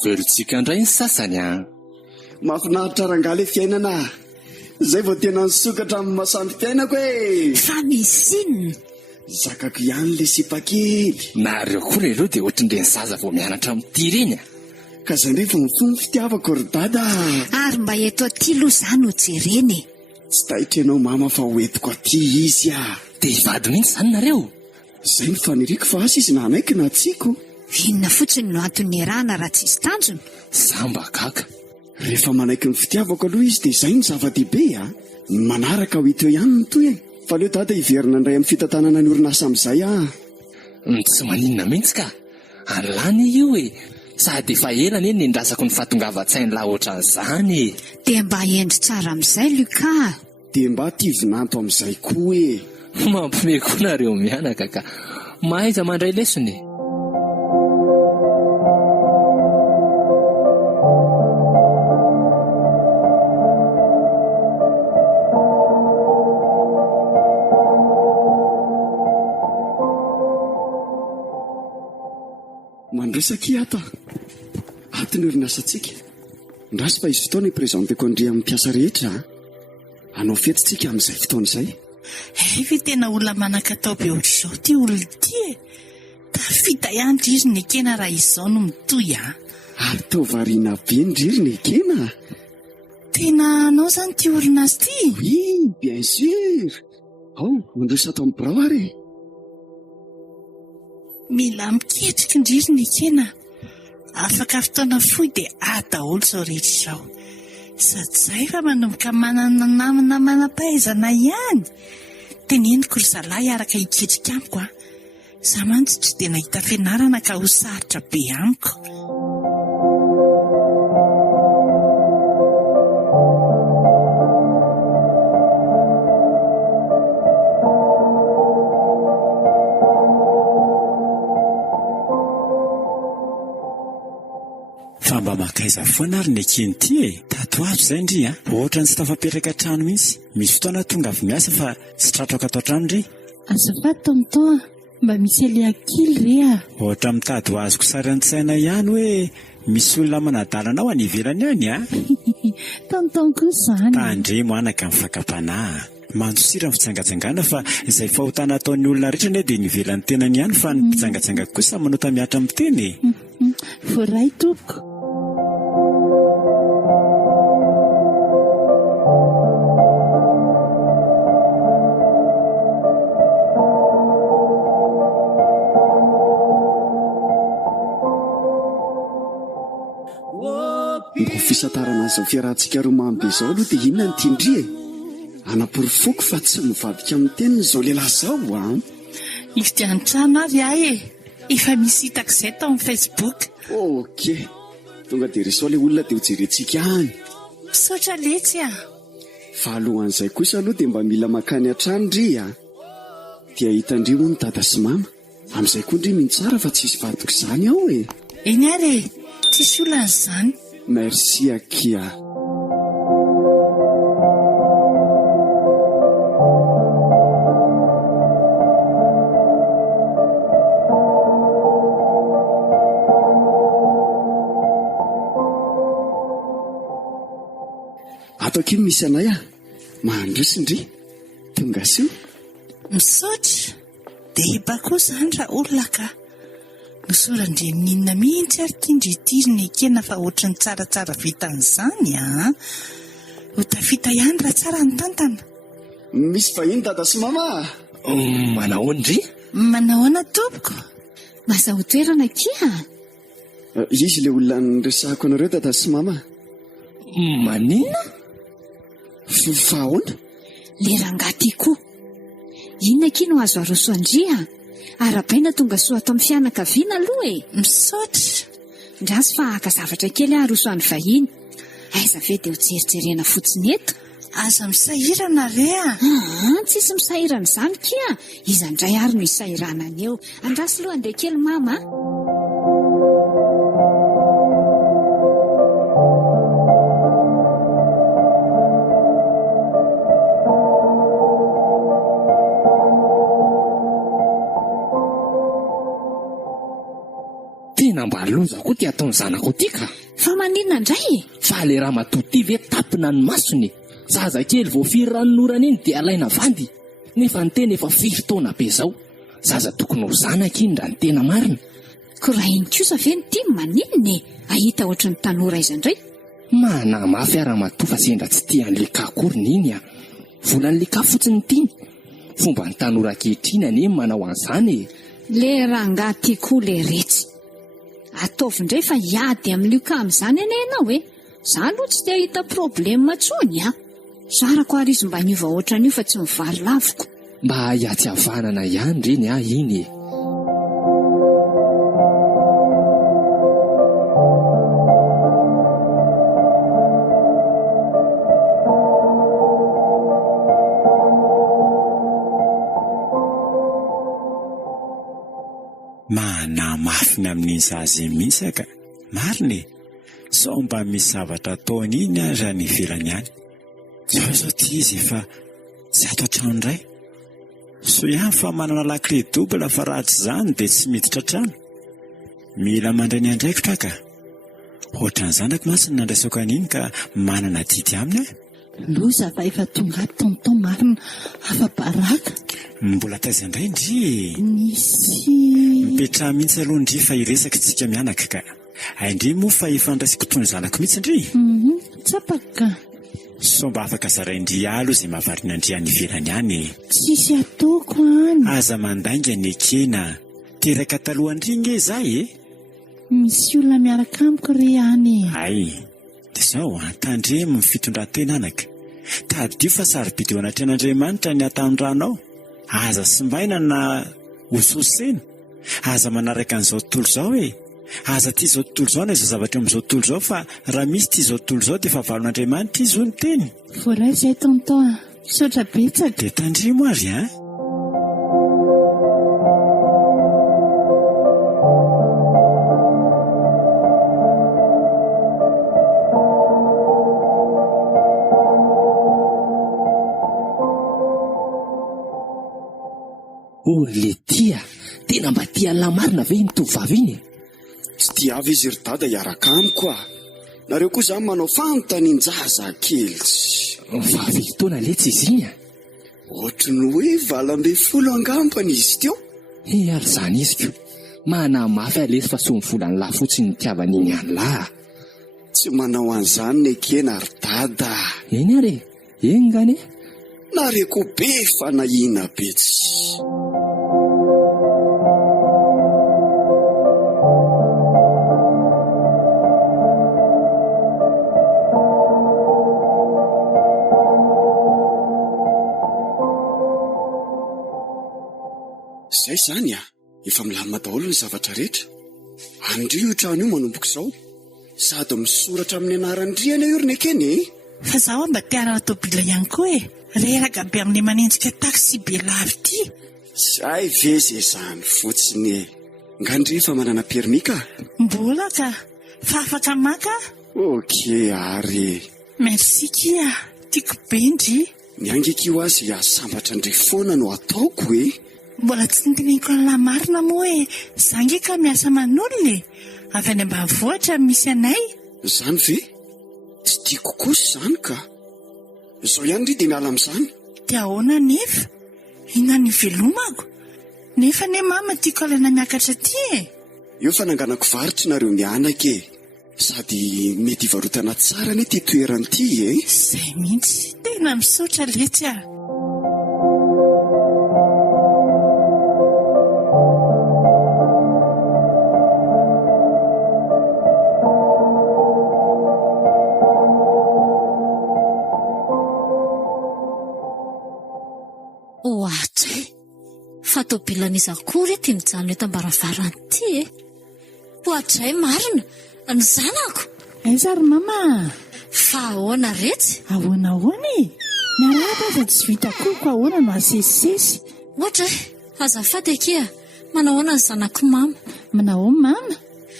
Velontsika indray ny sasany a. Mahafinaritra rangaly fiainana. Zay vao tena nisokatra amin'ny masamby fiainako e. Fa misy inona? Zakako ihany le sipakely. Nareo koa ireo dia ohatrin'ireny zaza vao mianatra amin'ity ireny a. Ka izay ndray vao mifono fitiavako ry dada. Ary mba eto aty aloha izany ho jereny e. Tsy taitra ianao mama fa hoentiko aty izy a. Dia hivady mihitsy izany nareo. Izay ny faniriako fa asa izy nanaiky na tsiko. Inona fotsiny no antony iarahana raha tsisy tanjona? Samba kaka. Rehefa manaiky ny fitiavako aloha izy dia izay ny zava-dehibe a. Manaraka ho hita eo ihany ny toy e. Fa leo dada hiverina indray amin'ny fitantanana ny orinasa amin'izay a. Tsy maninona mihitsy ka. Alany io e. Sady efa elany eny nendrasako ny fahatongavan-tsainy laha ohatran'izany e. Dia mba endry tsara amin'izay Luka. Dia mba tivinanto amin'izay koa e. Mampime koa nareo mianaka ka. Mahaiza mandray lesona e. Mandresaka ata. Atiny orinasantsika. Ndraso fa izy fotoana iprezanteko andry amin'ny mpiasa rehetra. Anao fetintsika amin'izay fotoana izay. Efa tena olona manan-katao be ohatr'izao ty olona ty e. Tafita ihany izy ny ekena raha izao no mitoy a. Ary tao variana be ndriry ny ekena. Tena anao izany ty olona azy ty? Oui, bien sûr. Ao, mandresa ato amin'ny birao ary. Mila miketriky indriry ny ekena. Afaka fotoana fohy dia daholo izao rehetra izao. Sady izay fa manomboka manana namana manam-pahaizana ihany. Teneniko ry zalahy araka hiketrika amiko a. Izaho mantsy tsy dia nahita fianarana ka ho sarotra be amiko. Fa mba makaiza foana ary ny ekeny ty e. Tato azo izay ndry a. Ohatra ny tsy tafapetraka trano mihitsy. Misy fotoana tonga avy miasa fa tsy tratraka ato trano ndry. Azafady tonton, mba misy ele kely re a. Ohatra mitady ho azoko sary an-tsaina ihany hoe misy olona manadalana ao any ivelany any a. Tonton koa izany. Tandremo anaka ny fakapanahy. mandosira ny fitsangajangana fa izay fahotana ataon'ny olona rehetra ne dia nivelan'ny tenany ihany fa ny mpitsangajanga kosa manao tamiatra amin'ny teny. Voray tompoko. Mba fisantarana azao fiarahantsika roa mamy be izao aloha dia inona ny tindri e? Anaporofoako fa tsy mivadika amin'ny teniny izao lehilahy zao a. Ividian-trano ary ahy e. Efa misy hitako izay tao amin'ny Facebook. Okey. Tonga dia resao ilay olona dia ho jerentsika any. Misaotra letsy a. Fa alohan'izay kosa aloha dia mba mila makany an-trano ry a. Dia hitandrio moa ny dada sy mama. Amin'izay koa ndry mintsara fa tsisy vadiko izany ao e. Eny ary e, tsisy olan'izany. Merci Akia. Ato aky misy anay a. Mandrosindry. Tonga soa. Misaotra. Dia bako izany raha olona ka. Nosorandre mininona mihitsy ary tindritiriny ekena fa ohatrany tsaratsara vitan'izany a. Ho tafita ihany raha tsara ny tantana. Misy vahiny dada sy mama. Manahoana? Manahoana tompoko? Maza ho toerana kia? Izy ilay olona niresahako anareo dada sy mama. Manina? Fahoana? Le rangaty koa. Inona kia no azo aroso andria? Arabaina tonga soa ato amin'ny fianakaviana aloha e. Misaotra. Ndrasy fa haka zavatra kely aroso an'ny vahiny. Aiza ve dia ho jerijerena fotsiny eto? Aza misahirana re a. Tsisy misahirana izany kia. Iza indray ary no isahirana eo. Andrasy aloha andeha kely mama. Tena mba loza koa ty ataony zanako ty ka. Fa maninona indray? Fa le raha matoty ve tapina ny masony. Zaza kely vao firy ranonorana iny dia alaina vandy. Nefa ny tena efa 5 taona be zao. Zaza tokony ho zanaka iny raha ny tena marina. Korahiny kosa ve ny timy maninona e? Ahita ohatry ny tanora iza indray. Mana mafy ara matofa sendra tsy tian'le kakoriny iny a. Volan'le ka fotsiny tiny. Fomba ny tanora kehitriny anie manao an'izany e. Le rangaty koa le retsy. Ataovy indray fa hiady amin'io ka amin'izany ane ianao e. Za aloha tsy dia hita problema tsony a. Sarako ary izy mba niova ohatran'io fa tsy mivary lavoko. Mba hiatsavanana ihany reny a iny e. Manamafiny amin'ny zaza misaka. Marina e. Sao mba misy zavatra ataony iny raha ny ivelany ihany. Zao ty izy fa tsy ato an-trano indray. So ihany fa manana lakle double fa raha tsy izany dia tsy miditra trano. Mila mandray ny andraikitra ka. Ohatran'ny zanako masiny nandraisako an'iny ka manana didy aminy a. Loza fa efa tonga tonton marina afa-baraka. Mbola taiza indray ndry. Nisy mipetraha mihitsy aloha ndry fa iresaka tsika mianaka ka. Indry moa fa efa andraisiko toy ny zanako mihitsy ndry. Tsapaka. So mba afaka zaraindry aloha izay mahavarina andry any ivelany any. Tsisy ataoko any. Aza mandainga ny ekena. Teraka talohandry nge zay e. Misy olona miaraka amiko re any. Ay. Dia zao tandremo ny fitondran-tena anaka. Tadio fa sarobidy eo anatren'Andriamanitra ny atanon-dranao. Aza simbaina na hososena. Aza manaraka an'izao tontolo izao e. Aza ty izao tontolo izao na izao zavatra amin'izao tontolo izao fa raha misy ty izao tontolo izao dia efa valon'Andriamanitra izy ho ny teny. Voray izay tonton. Misaotra betsaka. Dia tandremo ary a. Le tia, tena mba tia lamarina ve ny tovavy iny? Tsy tia avy izy ry dada hiaraka amiko a. Nareo koa izany manao fanontanian-jaza kely. Vavy taona letsy izy iny a. ohatry ny hoe 20 angambany izy teo. ary zany izy ko mana mafy alesy fa so mivolany lahy fotsiny ny tiavan'iny any lahy. Tsy manao an'izany ny ekena ary dada. Eny ary eny ngany e? Nareko be fanahina betsy. Zay zany efa milamina daholo ny zavatra rehetra. Andrio io trano io manomboka izao sady misoratra amin'ny anaran'Andriana io riny ekeny e. Fa zaho mba tiana tobila ihany koa e. Reraka be amin'ny manenjika taksi be lavy ity. Zay ve zay zany fotsiny e. Ngandry fa manana permi ka? Mbola ka. Fa afaka maka? Okey ary. Merci kia. Tiako be ndry. Niangiko azy asambatra ndry foana no ataoko e. Mbola tsy nodiniko an'la marina moa e. Zange ka miasa manolona e. Avy any ambanivohitra misy anay. Zany ve? Tsy tiako kosa zany ka. Izao ihany ry dia miala amin'izany. Dia ahoana nefa? Ina ny velomako. Nefa ne mama tiako alana miakatra aty e. Eo fananganako varotra nareo mianaka e. Sady mety hivarotana tsara ne ty toeran'ity e. Zay mihitsy. Tena misaotra letsy Fatobilan'izakory ty mijanona eto ambaravarana ty e. Hoatray marina ny zanako. Aiza ry mama? Fa ahoana retsy? Ahoana e? Miarahaba aza tsy vita koa ahoana no asesisesy. Ohatra azafady akia. Manahoana ny zanako mama? Manao mama?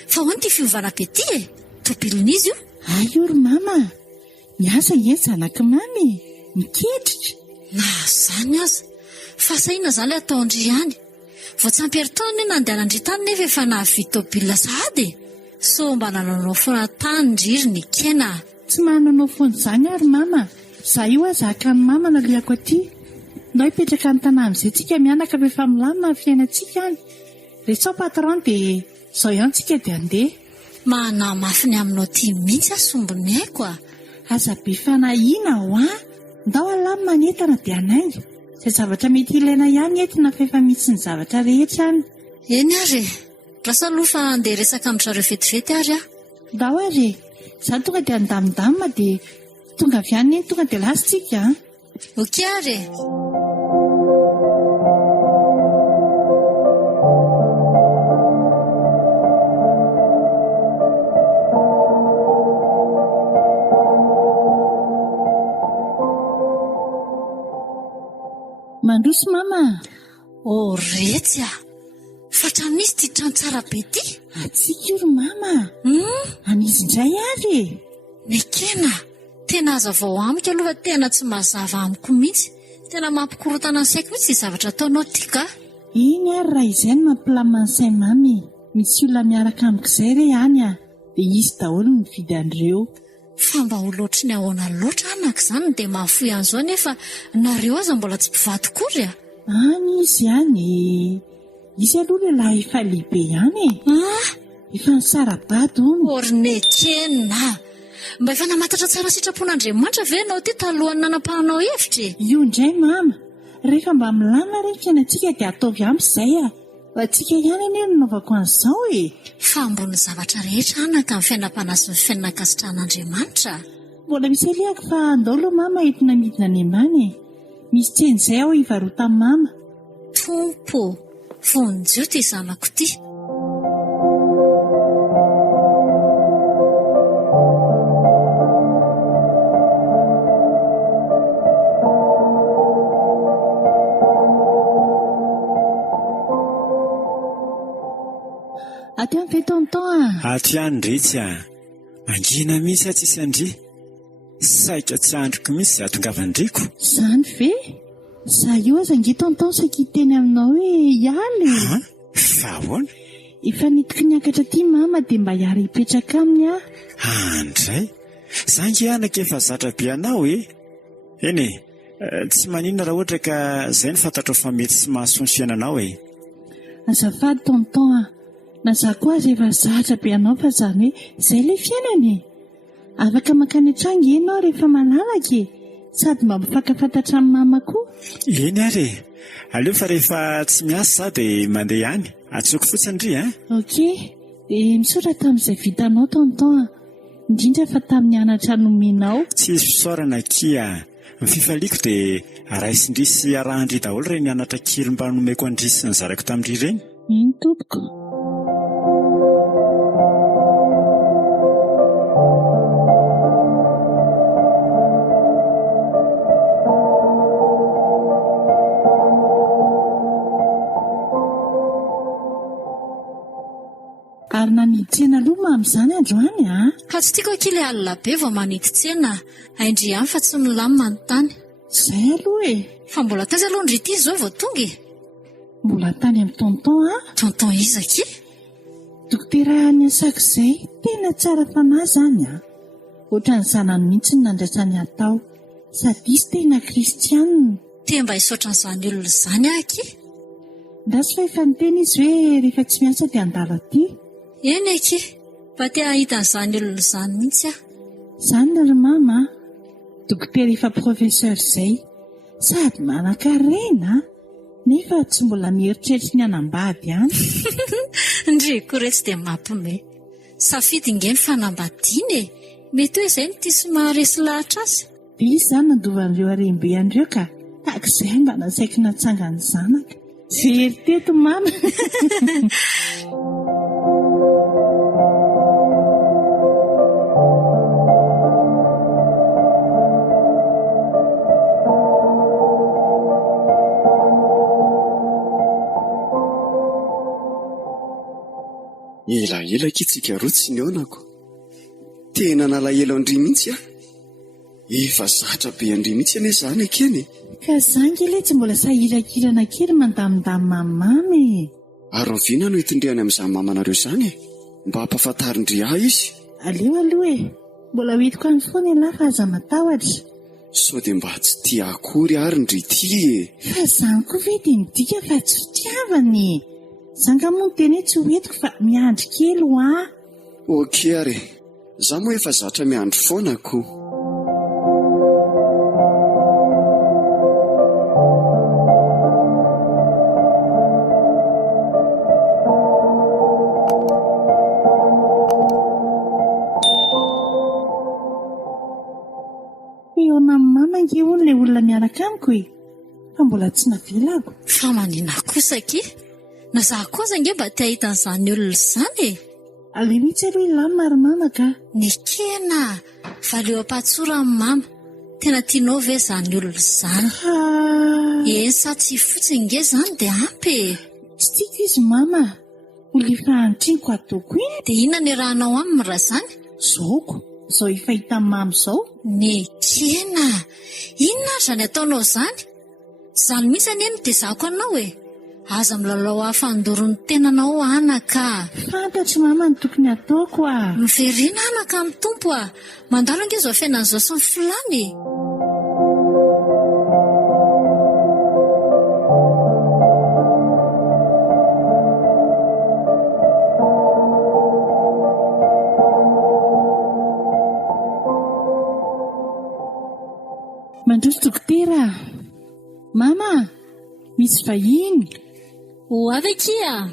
Fa ahoana ty fiovana be ty e? Tobilin'izy io? Ayo ry mama. Miasa e zanako mamy. Miketrika. Na zany aza. Fa saina zany ataondry ihany. Vao tsy ampiaritaony nandehanandry tany nefa efa nahavidy tobila sahady. So mba nananao foana tany ndriry ny kena. Tsy mananao foana zany ary mama. Za io azaka ny mama naliako aty. Ndao hipetraka ny tanàna amin'izay tsika mianaka rehefa milamina ny fiainantsika any. Rehefa patron dia zao ihany tsika dia andeha. Mana mafiny aminao ty mihitsy asombony aiko a. Aza be fanahina ho ndao alamina ny entana dia anay. Izay zavatra mety ilaina ihany entina fefa misy ny zavatra rehetra any. Eny ary rasa aloha fa andeha resaka amin'izareo vetivety ary Ndao ary za tonga dia andamindamina dia tonga avy any eny tonga dia lasitsika Oky ary Mandroso mama. Retsy fa tranisy ty trano tsara be ty. Atsika io ry mama. Anizy indray ary. Mekena, tena aza vao amiko aloha tena tsy mazava amiko mihitsy. Tena mampikorotana ny saiko mihitsy zavatra ataonao ty ka. Iny ary raha izay no mampilamina ny sainy mamy. Misy olona miaraka amiko izay re any dia izy daholo ny vidy an'ireo. Fa mba ho loatra ny ahoana loatra anak' izany dia mahafoy an'izao nefa nareo aza mbola tsy mpivady kory Any izy ihany. Izy aloha lehilahy efa lehibe ihany efa ny sarabady hono. Ornekena. Mba efa namantatra tsara sitrapon'Andriamanitra ve ianao ty talohany nanam-pananao hevitra Io indray mama. Rehefa mba milamina re ny fiainantsika dia ataovy amin'izay Fa antsika ihany anie no naovako an'izao Fa ambony zavatra rehetra anaka amin'ny fiainam-panahy sy ny fiainana-kasitran'Andriamanitra. Mbola misy alehako fa andao aloha mama entina midina any ambany Misy tseny izay aho hivarotany mama. Tompo, vonjeo ty zanako ty. Aty amin'ny ve tonton Aty any retsy Mangina mihitsy tsisy andry. Saika tsy androko mihitsy za tongavandriko. Zany ve? Za io aza nge tonton saky teny aminao hoe ialy. Fa ahoana? Efa nitoko niakatra aty mama dia mba hiara hipetraka aminy Andray, za nge anaka efa zatra be anao Eny Tsy maninona raha ohatra ka izay ny fantatro fa mety sy mahasoa ny fiainanao e. Azafady tonton a, na za koa azy efa zatra be anao fa zany hoe izay ilay fiainany. Afaka makany an-tranga ianao rehefa malalaka e, sady mba mifankafantatra amin'ny mama koa. Eny ary e, aleo fa rehefa tsy miasa za dia mandeha ihany, atsoiko fotsiny ry a. Okey, dia misaotra tamin'izay vitanao tonton a, indrindra fa tamin'ny anatra nomenao. Tsy misy fisaorana kia, ny fifaliako dia raisindrisy arahandry daholo ireny anatra kely mba nomeko andrisy ny zarako tamin'ry ireny. Iny tompoko. Ary naniditsena aloha amin'izany androany a? Ka tsy tiako kely alina be vao maniditsena, haindry ihany fa tsy milamina ny tany. Izay aloha e. Fa mbola taiza aloha ndry ity izao vao tonga e. Mbola tany amin'ny tonton a? Tonton Izaka. Dokotera niasako izay tena tsara fanahy izany a. Ohatran'ny zanany mihitsy ny nandraisany atao, sady izy tena kristianina. Te mba hisaotran'izany olona izany aky. Ndasy fa efa niteny izy hoe rehefa tsy miasa dia andalo aty. Eny aky, mba te hahitan'izany olona izany mihitsy aho. Izany ry mama, dokotera efa profeseur izay, sady manan-karena, nefa tsy mbola mieritreritra ny hanambady ihany. Ndry koretsy dia mampime. Safidy ingeny fanambadiana e. Mety hoe izay no tia sy maharesy lahatra azy. Dia izy izany nandovan'ireo harembean'ireo ka tahak'izay mba nasaiko natsanga ny zanaka. Very teto mama. Ela kitsika roa tsy niaonako. Tena nalahelo andry mihitsy a. Efa zatra be andry mihitsy ane izany ekeny. Ka zangy ilay tsy mbola sahirakirana kely mandamindamy mamimamy. Ary oviana no hitindrehany amin'izany mamanareo izany e, mba hampafantarindry ahy izy. Aleo aloha e, mbola hoentiko any foana ialahy fa aza matahotra. Sao dia mba tsy tia akory ary ndry ty e. Fa izany koa ve dia midika fa tsy fitiavany. Zanga moa ny teny hoe tsy hoentiko fa miandry kely ho aho. Okey ary, za moa efa zatra miandry foana koa. Eo amin'ny mama nge hono ilay olona miaraka amiko e, fa mbola tsy navelako. Fa manina kosa aky. Na za kosa nge mba te hahitan'izany olona izany e. Aleo mihitsy aloha ilamina ary mama ka. Ny kena, valeo ampahatsora amin'ny mama. Tena tianao ve izany olona izany? Eny sa tsy fotsiny nge izany dia ampy e. Tsy tiako izy mama, olefa antriko ataoko iny. Dia inona ny rahanao aminy raha izany? Zaoko, izao efa hitan'ny mamy izao. Ny kena, inona ary izany ataonao izany? Izany mihitsy anieny dia zako anao e. Aza milalao hafandoron'ny tenanao anaka. Fantatry mama ny tokony ataoko a. Miverina anaka amin'ny tompo a. Mandalo ange izao fiainan'izao sy ny filany. Mandroso dokotera. Mama, misy vahiny. Ho avy kia.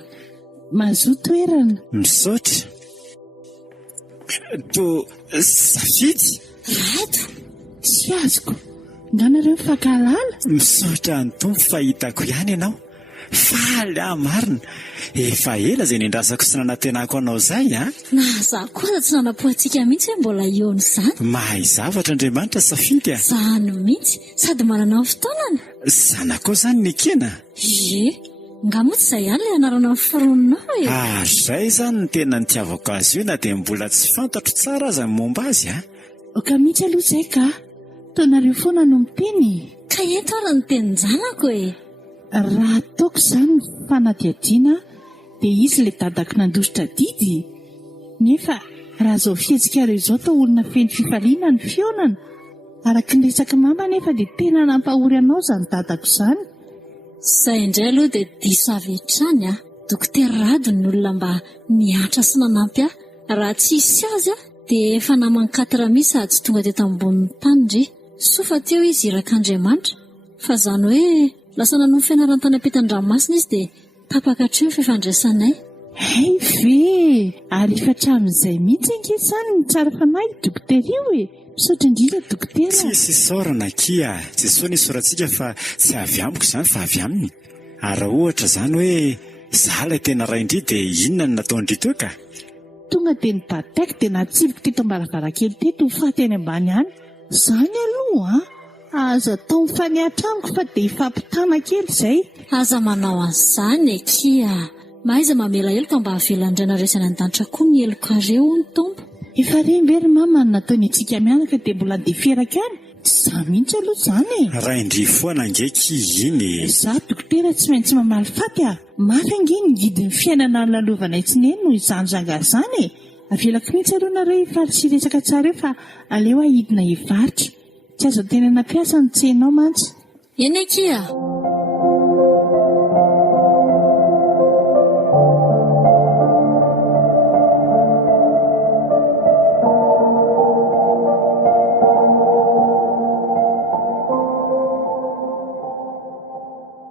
Mazoa toerana. Misaotra. To safidy. Rato. Tsy azoko. Nganareo mifankahalala. Misaotra ny tompo fa hitako ihany ianao. Faly marina. Efa ela izay nendrasako sy nanantenako anao izay a. Na za kosa tsy nanapohantsika mihitsy hoe mbola eony izany. Mahay zavatra Andriamanitra safidy a. Zany mihitsy, sady manana ny fotoanana. Zanako izany ny kena. Ie, nga moa tsy izay ihany ilay anarana ny forononao e. Izay izany ny tena nitiavako azy io na dia mbola tsy fantatro tsara aza ny momba azy a. Oka mihitsy aloha izay ka, taonareo foana no miteny. Ka eto ary ny tenin-janako e. Raha ataoko izany ny fanadihadiana dia izy ilay dadako nandositra didy. Nefa raha izao fihetsikareo izao tao olona feno fifaliana ny fionana, Araka ny resaka mama nefa dia tena nampahory anao izany dadako izany. Izay indray aloha dia diso avy hatrany a. Dokotera Rado ny olona mba miatra sy nanampy ahy. Raha tsy hisy azy dia efa namany 4 mihitsy sady tsy tonga teto ambonin'ny tany ndry. Sofa teo izy irak'Andriamanitra. Fa izany hoe lasa nanao fianarana tany ampitan-dranomasina izy dia tapaka hatreo ny fifandraisanay. Hay ve! Ary efa hatramin'izay mihitsy ankehitrany ny tsara fanahy dokotera io e. Misaotra indrindra dokotera. Tsy saorana kia. Jesosy nisorantsika fa tsy avy amiko izany fa avy aminy. Ary raha ohatra izany hoe izaho ilay tena ray indri dia inona no natao indri teo ka? Tonga dia ny bataiko dia natsiviko teto am-baravarakely teto ho fahateny ambany any. Izany aloha aza tao mifaniatra amiko fa dia hifampitana kely izay. Aza manao an'izany kia. Mahaiza mamela heloka mba havelandrena resana an-danitra koa ny helokareo ny tompo. Efa rembery mama ny nataony antsika mianaka dia mbola handeferaka any. Tsy izaho mihitsy aloha izany e. Ray indri foana angeky iny. Izaho dokotera tsy maintsy mamaly faty mafy ange ny gidin'ny fiainana ny lalovanay tsineny noho izany zanga izany e. Avelako mihitsy aloha nareo hifaritry sy resaka tsara eo fa aleo ahidina hivaritra. Tsy azo tena nampiasa ny tsenao mantsy. Eny kia.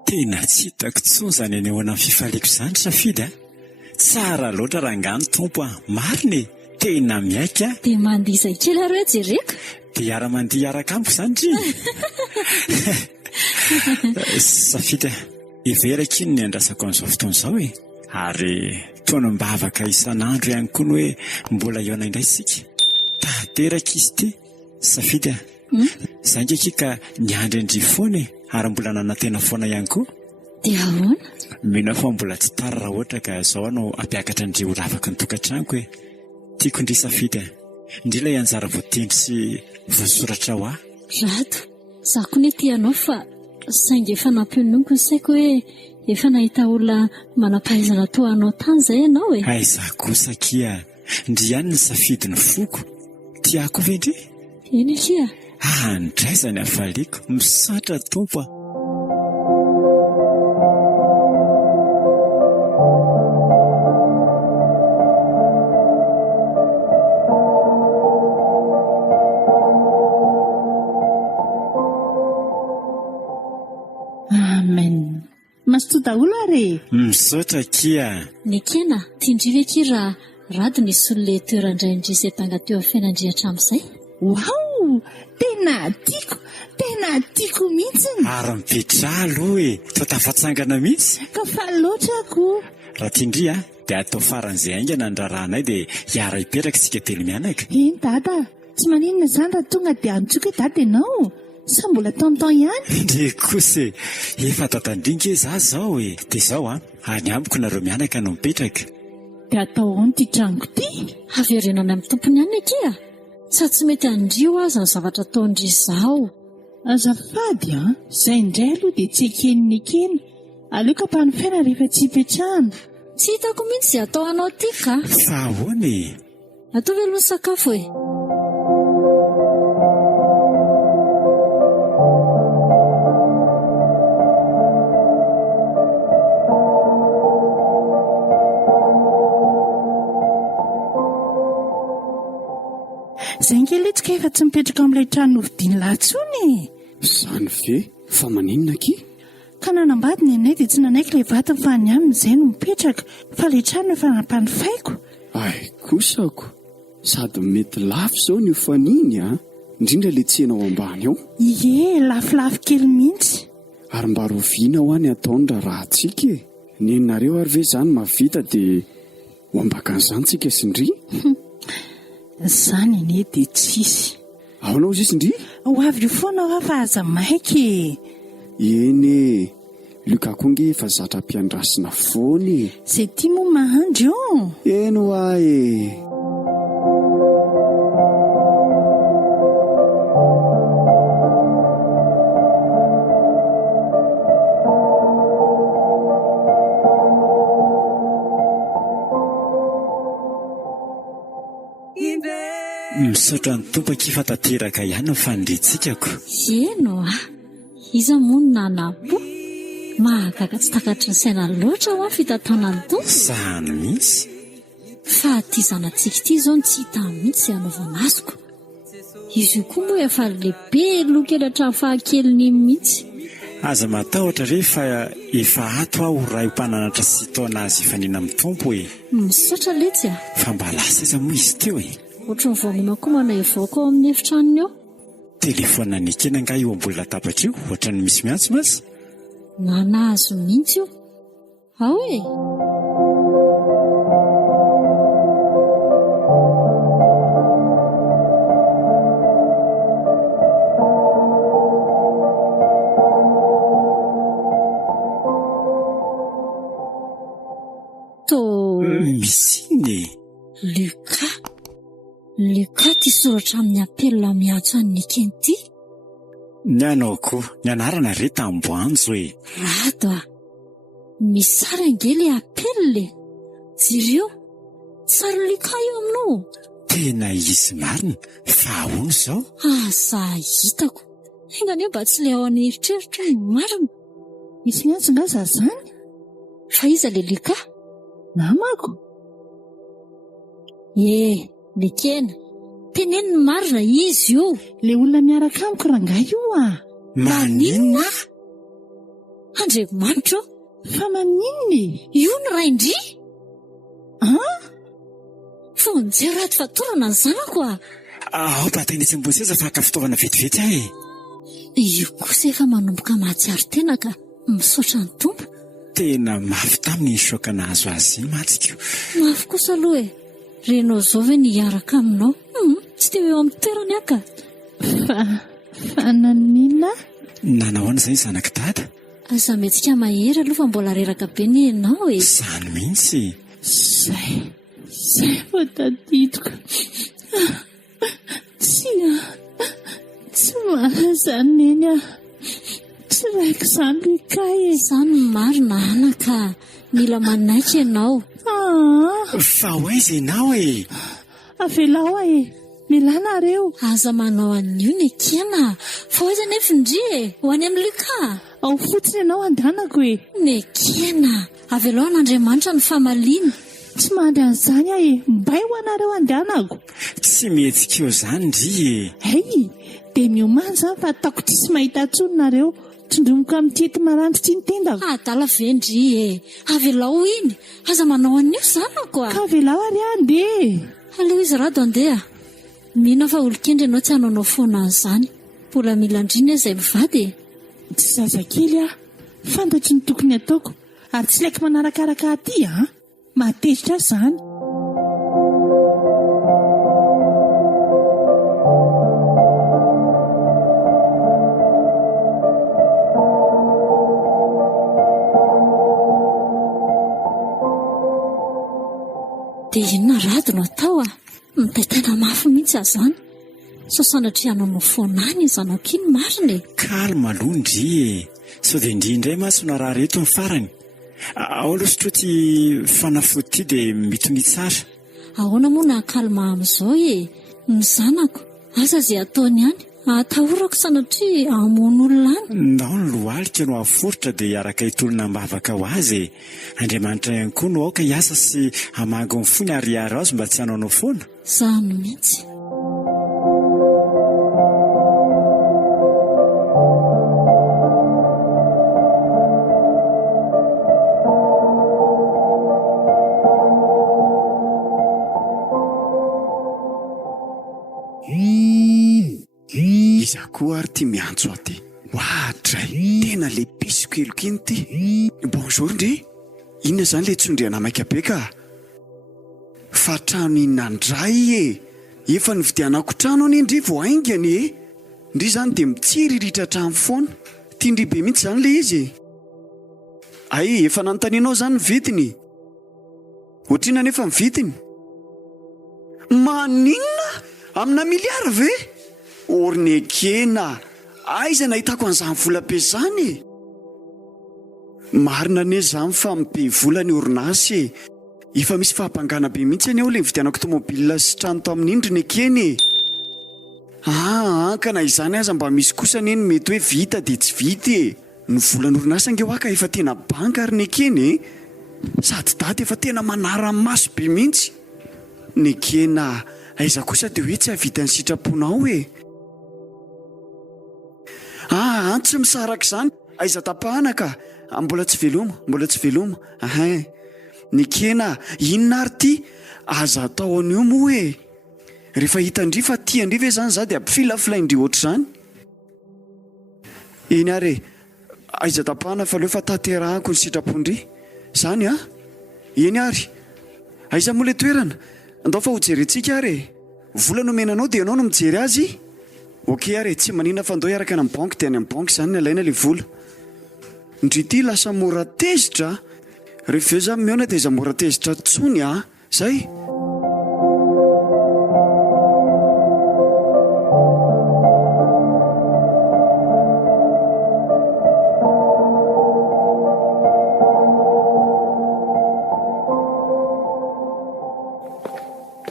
Tena tsy hitako intsony izany eny ahoana amin'ny fifaliako izany safidy a. Tsara loatra raha angano tompo a. Marina e. Tena miaika. Dia mandiza kely areo jereko. Dia ara-mandiha araka amiko izany dry. Safidy a. Iveraka iny ny andrasako amin'izao fotoana izao e. Ary toana mbavaka isan'andro ihany koa ny hoe mbola eo indray isika. Tanteraka izy ty. Safidy a. Izay ngeky ka niandry indry foana e. Ary mbola nanantena foana ihany koa. Dia ahoana? Mino fa mbola tsy tara raha ohatra ka izao anao ampiakatra indreo ravaka ny tokantranoko e. Tiako indry safidy a. Indray ilay anjara voatendry sy voasoratra ho ahy. Rado, izaho koa ny tianao fa saingy efa nampiononiko ny saiko hoe efa nahita olona manam-pahaizana toa anao tany izay ianao e. Aiza kosa kia. Ndry ihany ny safidy ny foko. Tiako ve indry? Eny kia. Andraizany hafaliako. Misatra tompo a. Amen. Mazotoa daholo are. Misaotra kia. Ny kena, tiandrive kia raha Rado nisy olona toerandray indrisy tanga teo amin'ny fiainandrihatra amin'izay. Wow! Tena tiako mihitsy. Ary mipetraha aloha e. Toa tafatsangana mihitsy. Ka faly loatra ako. Raha tiandry a dia atao faran'izay aingana ny raharahanay dia hiara hiperaka isika telo mianaka. Eny dada, tsy maninona izany raha tonga dia antsoika dada ianao. Sa mbola taontaon ihany? Ndre kosa e. Efa tatandringa izaho izao e. Dia izao any amboko nareo mianaka no mipetraka. Dia atao ao ny trango ty. Haverenana amin'ny tompony ihany kia. Sa tsy mety andrio aza ny zavatra ataondry izao. Azafady izay indray aloha dia tsy ekeniny ekeny. Aleoka mpanofaina rehefa tsy hipetrahana. Tsy hitako mihitsy izay atao anao ty ka. Fa ahoana e. Atao ve aloha ny sakafo e. Izay ngeletsika efa tsy mipetraka amin'ilay trano novidiany lahatsony. Izany ve? Fa maninona ki? Ka nanambady ny anay dia tsy nanaiky ilay vatany fa any aminy izay no mipetraka. Fa ilay trano efa nampanofaiko. Ay kosako. Sady mety lafo izao ny hofaniny indrindra ilay tsena ao ambany ao. Ie, lafilafy kely mihitsy. Ary mba roviana ho any ataony raha tsika e. Nenareo ary ve izany mavita dia ho ambakan'izany tsika sindry? Izany anie dia tsisy. Aonao izy sindry? Ho avy io foana aho fa aza maika e. Eny e. Lukakonge efa zatra ampiandrasina foana e. Izay tia moa mahandro io. Eny ho ahy e. Misaotra ny tompo ankifa tanteraka ihany ny fandritsikako. Eno iza moa no nanapo mahagaga tsy takatry ny saina loatra ho fitatana ny tompo. Sahany mihitsy. Fa ty zanantsika ity izao no tsy hita mihitsy anaovana azoko. Izy io koa moa efa lehibe lokelatra ny fahakeliny mihitsy. Aza matahotra rehefa efa ato aho raha mpananatra sy taona azy fanina amin'ny tompo e. Misaotra letsy Fa mba lasa iza moa izy teo e. Ohatry ny voamema koa manaivoaka ao amin'ny efitranony ao. Telefona nikena nga eo ambony latabatra io ohatra ny misy miantso masy. Nanazo mihitsy io. Ao e. Misy Luka ty soratra amin'ny apelina miantso an'ny Kenty. Ny anao koa ny anarana re tamboanjo e. Rado misy sary angely apelile. Jireo sary Luka io aminao. Tena izy marina fa ahoana izao? Aza hitako. Engany eo mba tsy le ao any eritreritra ny marina. Misy miantso nga zazany? Fa iza le Luka? Namako. Lekena. Teneny ny marina izy io. Le olona miaraka amiko rangahy io Maninona? Andriamanitra Fa maninona? io ny raindry? Fonjeo raty fatorana ny zanako Ao mba mboseza fa ka fitaovana vetivety ahy e. Io kosa efa manomboka mahatsiaro tena ka misaotra ny tompo. Tena mafy taminy ny shoka nahazo azy iny matsika. Mafy kosa aloha e. Renao zao ve niaraka aminao? Tsy teo eo amin'ny toerany aka. Fa nanina? Nanahoana izay zanaka dada? Aza metsika mahery aloha fa mbola reraka be ny enao e. Zany mihitsy. Zay vao tadidiko. Tsy mahazany eny tsy raiko izany Luka e. Izany marina anaka. Mila manaiky ianao. Fa hoaiza ianao e? Avelao e. Milanareo. Aza manao an'io ny Kena. Fa hoaiza nefa indri e? Ho any amin'ny Luka. Ao fotsiny ianao andanako e. Ny Kena. Avelao an'Andriamanitra ny famaliana. Tsy mandry an'izany e. Mbay ho anareo andanako. Tsy mihetsika eo izany ndry e. Dia miomany izany fa ataoko tsisy mahita tsononareo. Tondromoko amin'ny tiety maranitra tsy ny tendako. Adala vendry e. Avelao iny. Aza manao an'io zanako Ka avelao ary ande. Aleo izy rado andeha. Mino fa olon-kendry ianao tsy hanao foana an'izany. Mbola mila andrina izay mivady e. Tsy zazakely fantatry ny tokony ataoko. Ary tsy laiko manarakaraka aty matezitra izany. Dia inona rado no atao mitaitana mafy mihitsy azany. Sasanatria hanao foanany zanako iny marina e. Kalma aloha ndry e. Sao dia indrindray masona raha reto ny farany. Ao aloha sotroty fanafody ty dia mitony tsara. Ahoana moa na kalma amin'izao e. Ny zanako aza izay ataony ihany. Atahorako sanatria hamono olona any. Ndao ny lohalika no aforotra dia hiaraka hitolona mbavaka ho azy e. Andriamanitra ihany koa no aoka hiasa sy hamago ny fony ary hiara azy mba tsy hanao foana. Zany mihitsy. Iza koa ary ty miantso aty. Hoatray, tena le piso keloko iny ty. Bonjour ndre. Inona izany le tsondry anamaka be ka? Fa trano inandray e. Efa nividianako trano any ndry vao aingany e. Ndry izany dia mitsiry ritra trano foana. Tiandry be mihitsy izany le izy. Ay, efa nanontanianao izany ny vidiny. Ohatrina nefa ny vidiny. Maninona? Amina miliara ve? Ornekena, aiza nahitako an'izany vola-be izany? Marina anie izany fa mibe vola ny orinasy. efa misy fahampangana be mihitsy any aho le vidianako tomobilina sy trano to amin'ny indriny ekeny. Ankana izany aza mba misy kosa neny mety hoe vita dia tsy vita e. Ny volan'orinasa nge hoaka efa tena banka ary ny ekeny e. Sady daty efa tena manara-maso be mihitsy. Ny ekena aiza kosa dia hoe tsy havita ny sitraponao e. Tsy misaraka izany. Aiza tapahana ka. Mbola tsy veloma. Ny ekena inona ary ty aza atao an'io moa e. Rehefa hitandri fa tiandri ve zany za dia ampifilafilaindri ohatr'izany. Eny ary aiza tapahana fa leo fa tanterahako ny sitrapondri zany eny ary aiza moa le toerana andao fa ho jerentsika ary vola no menanao dia ianao no mijery azy. Okey ary tsy manina fa andao iaraka any amin'ny banky dia any amin'ny banky zany ny alaina le vola. Ndrity lasa mora tezitra. Rehefa eo zany miona dia iza mora tezitra tsony zay.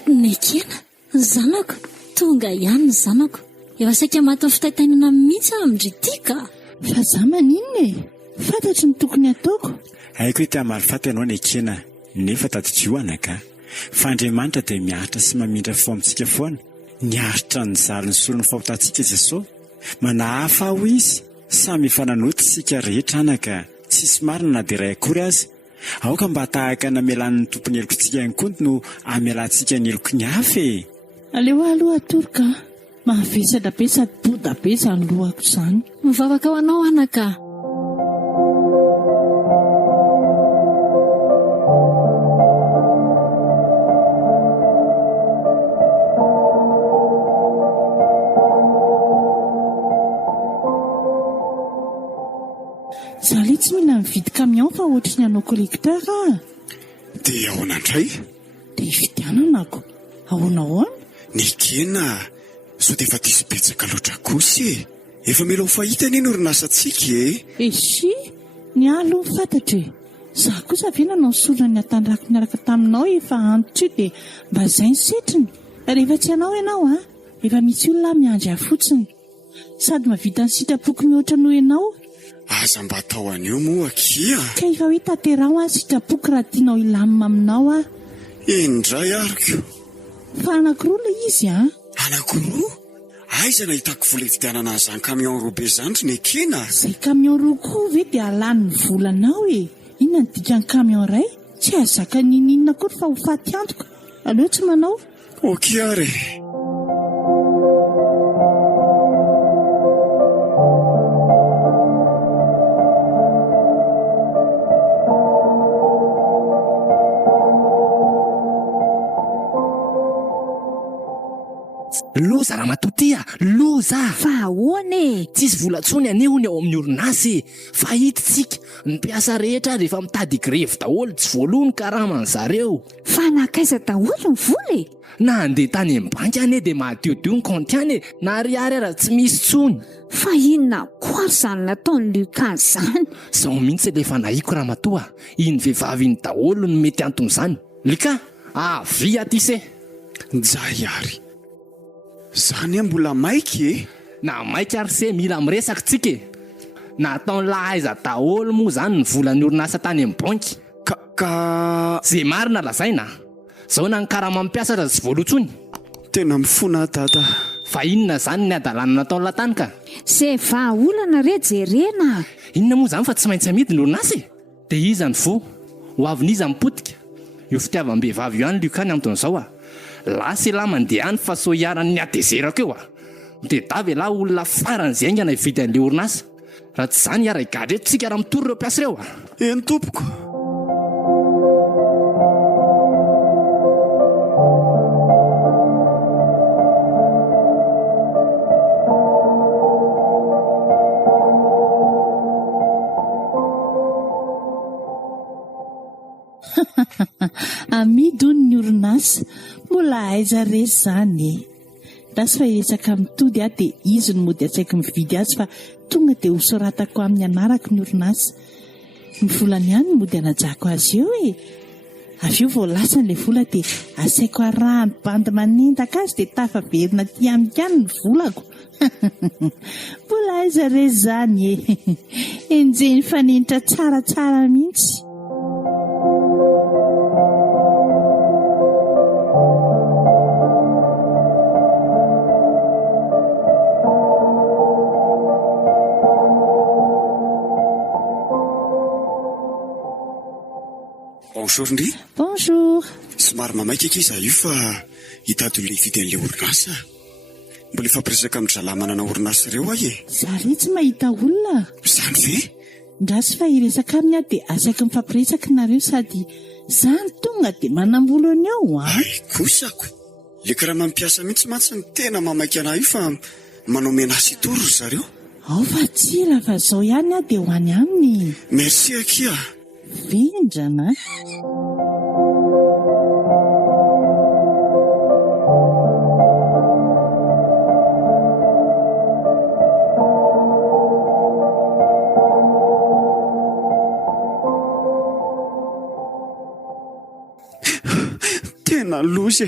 Nekena zanako tonga ihany zanako efa saika maty ny fitaitainana mihitsy amindrity ka. Fa za maninona e, fantatry ny tokony ataoko. Haiko hoe tamarifaty ianao Nekena, nefa tadidioana ka. Fa Andriamanitra dia miaritra sy mamindra fo amintsika foana. Niaritra ny zaliny solony fahotantsika Jesosy. Manahafa ho izy samy efa nanoty sika rehetra anaka, tsisy marina na dia iray akory azy. Aoka mba tahaka namelan'ny tompony helokontsika ihany koa no amelantsika ny heloko ny hafa e. Aleo aloha atoroka, mahavesatra be sady boda be izany lohako izany. Mivavaka ho anao anaka. Zaho tsy mila mividy camion fa ohatry ny anao collecteur Dia ahoana indray? Dia hividiananako. Ahoana? Nekena sao dia efa diso betsaka loatra kosa e. Efa mila ho fahita ny orinasantsika e. Esy ny alo ny fantatra e. Zaho kosa ve nanao sorona ny atandrako niaraka taminao efa antitra io dia mba izay ny setriny. Rehefa tsy anao ianao efa misy olona miandry ahy fotsiny. Sady mavita ny sitrapoko mihoatra noho ianao. Aza mba atao an'io moa kia. Ka efa hoe tanterao sitrapoko raha tianao ilamina aminao Indray ariko. Fa anankiroa le izy Anankiroa? Aiza nahitako vola hividianana an'izany camion roa be izany Nekena. Izay camion roa koa ve dia halan'ny volanao e. Inona ny dikan'ny camion iray? Tsy azaka ninina koa fa ho faty antoka. Aleo tsy manao. Okey ary. Loza raha matotia, loza. Fa ahoana e? Tsisy volantsony aneho ny ao amin'ny orinasa e. Fa hitintsika ny mpiasa rehetra rehefa mitady grevy daholo tsy voalohany karaman zareo. Fa nakaiza daholo ny vola e? Na andeha tany amin'ny banky any dia mahadiodio ny compte any na ariary raha tsy misy tsony. Fa inona koa izany nataony Lukas izany? Zao mihitsy lefa nahiko raha matoa. Iny vehivavy iny daholo no mety anton'izany. Lika, avy aty se. Jay ary. Zany mbola maiky e. Na maiky ary se mila miresaka tsika e. Nataony lahaiza daholo moa zany ny volan'ny orinasa tany amin'ny banky. Ka zay marina lazaina. Zao na ny karama mampiasa raha tsy voalotsony. Tena mifona dada. Fa inona zany ny adalana nataony latany ka? Se vahaolana re jerena. Inona moa zany fa tsy maintsy amidy ny orinasa e? Dia iza ny vo? Ho avy n'iza mipotika. Io fitiavam-behivavy io any Lukany amin'izao Lasa lahy mandeha any fa so hiaran'ny adezerako eo dia davy lahy olona farany izay aingana hividy an'ilay orinasa. Raha tsy izany hiara higadra eto tsika raha mitory ireo mpiasa ireo Eny tompoko. Amidy hono ny orinasa. Mbola aiza resy izany Dasy fa hiresaka mitody dia izy no mody atsaiko mividy azy fa tonga dia hosoratako amin'ny anarako ny orinasa. Ny volany ihany no mody anajako azy eo avy eo vao lasa n'ilay vola dia asaiko arahany bandy manendaka azy dia tafaverina ty amiko ihany ny volako. Mbola aiza re zany e. Enjeny fanenitra tsaratsara mihitsy. Bonjour Ndry. Bonjour. Somary mamaika keza io fa hitady olona hividy an'ilay orinasa. Mbola ifampiresaka amin'ny zalamanana orinasa ireo ahy e. Za re tsy mahita olona. Izany ve? Ndrasy fa hiresaka aminy aho dia asaiko mifampiresaka nareo sady zany tonga dia manam-bolony ao a. Ay kosako. Le karaha mampiasa mihitsy mantsy ny tena mamaika anahy io fa manao menasy itoro ry zareo. Ao fa tsira fa zao ihany aho dia ho any aminy. Merci akia. Vendrana. Tena lozy.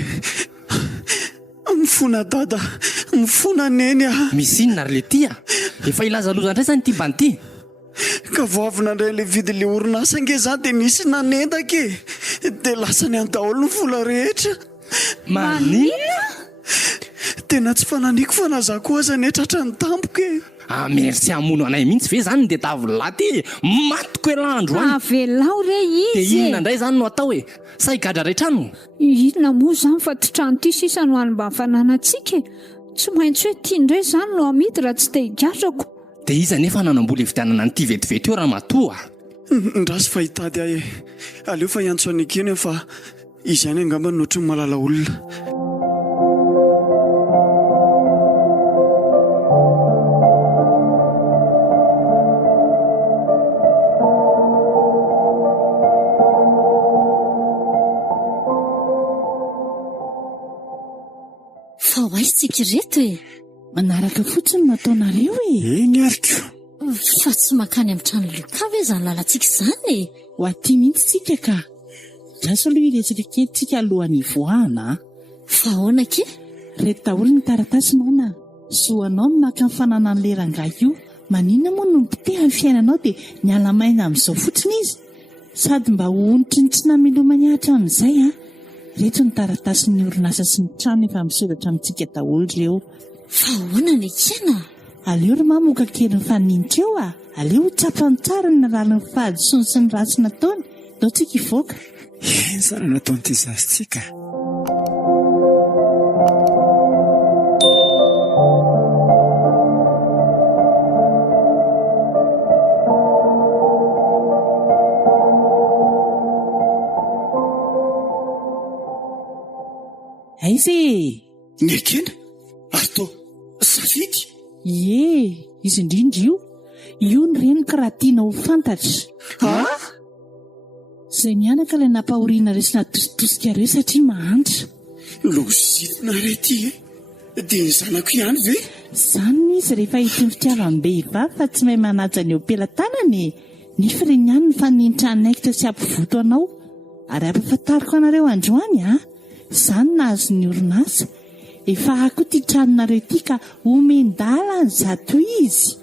Mifona dada, mifona neny ah. Misy inona ry le tia? Efa ilaza loza indray zany ty banty. Ka voavina indray le vidy le orinasa nge za dia nisy nanendaka e. Dia lasa ny an-daholo ny vola rehetra. Manina? Tena tsy fananiko fa nazako aza ny tratra ny tampoka e. Ah, merci amono anay mihitsy ve zany dia tavolaty e. Matoko elandro any. Avelao re Dia izy. inona indray zany no atao e? Sa higadra rehetrano? Inona moa zany fa ty trano ty sisa no any mba hafananantsika e. Tsy maintsy hoe tia indray zany no amidy raha tsy te higadrako. Dia iza nefa nanambola hividianana nyity vetivety eo raha matoa. Ndrasy fa hitady ahy e. Aleo fa hiantso an'ikeny fa izy ihany angamba no ohatry ny malala olona. Fa ho aisytsika reto e. Manaraka fotsiny nataonareo e. Eny ariko. Fa tsy makany amin'ny trano lokava e zany lalantsika izany e. Ho aty mihitsy tsika ka. Drasa aloha hiresaka kely tsika alohan'ny voahana. Fa ahoana ke? Reto daholo ny taratasy mana. Soanao no naka ny fanana ny leranga io. Maninona moa no mipiteha ny fiainanao dia niala maina amin'izao fotsiny izy. Sady mba hoonitry ny tsy namelomany ahatra amin'izay a. Reto ny taratasy ny orinasa sy ny trano efa misoratra amintsika daholo ireo. Fa ahoana ny kena? Aleo ry mamoka kely ny faninitra eo a. Aleo ho tsapany tsara ny raliny fahadisony sy ny ratsy nataony. Ataontsika ivoaka. Eny sana nataon'ity zasytsika. Aiza e. Ny ekena? Arto, safidy? Ie, izy indrindra io. Io ny reniko raha tiana ho fantatra. Ha? Izay mianaka ilay nampahoriana resy natositosika ireo satria mahantra. Lozitina re ty e. Dia ny zanako ihany ve? Izany izy rehefa hita ny fitiavam-behivavy fa tsy mahay manaja ny eo am-pelantanany e. Nefa ireny ihany ny faninitra anaikitra sy ampivoto anao. Ary ampafantariko anareo androany a. Izany nahazo ny orinasa. Efa ako ty tranonareo ity ka omendala ny zato izy.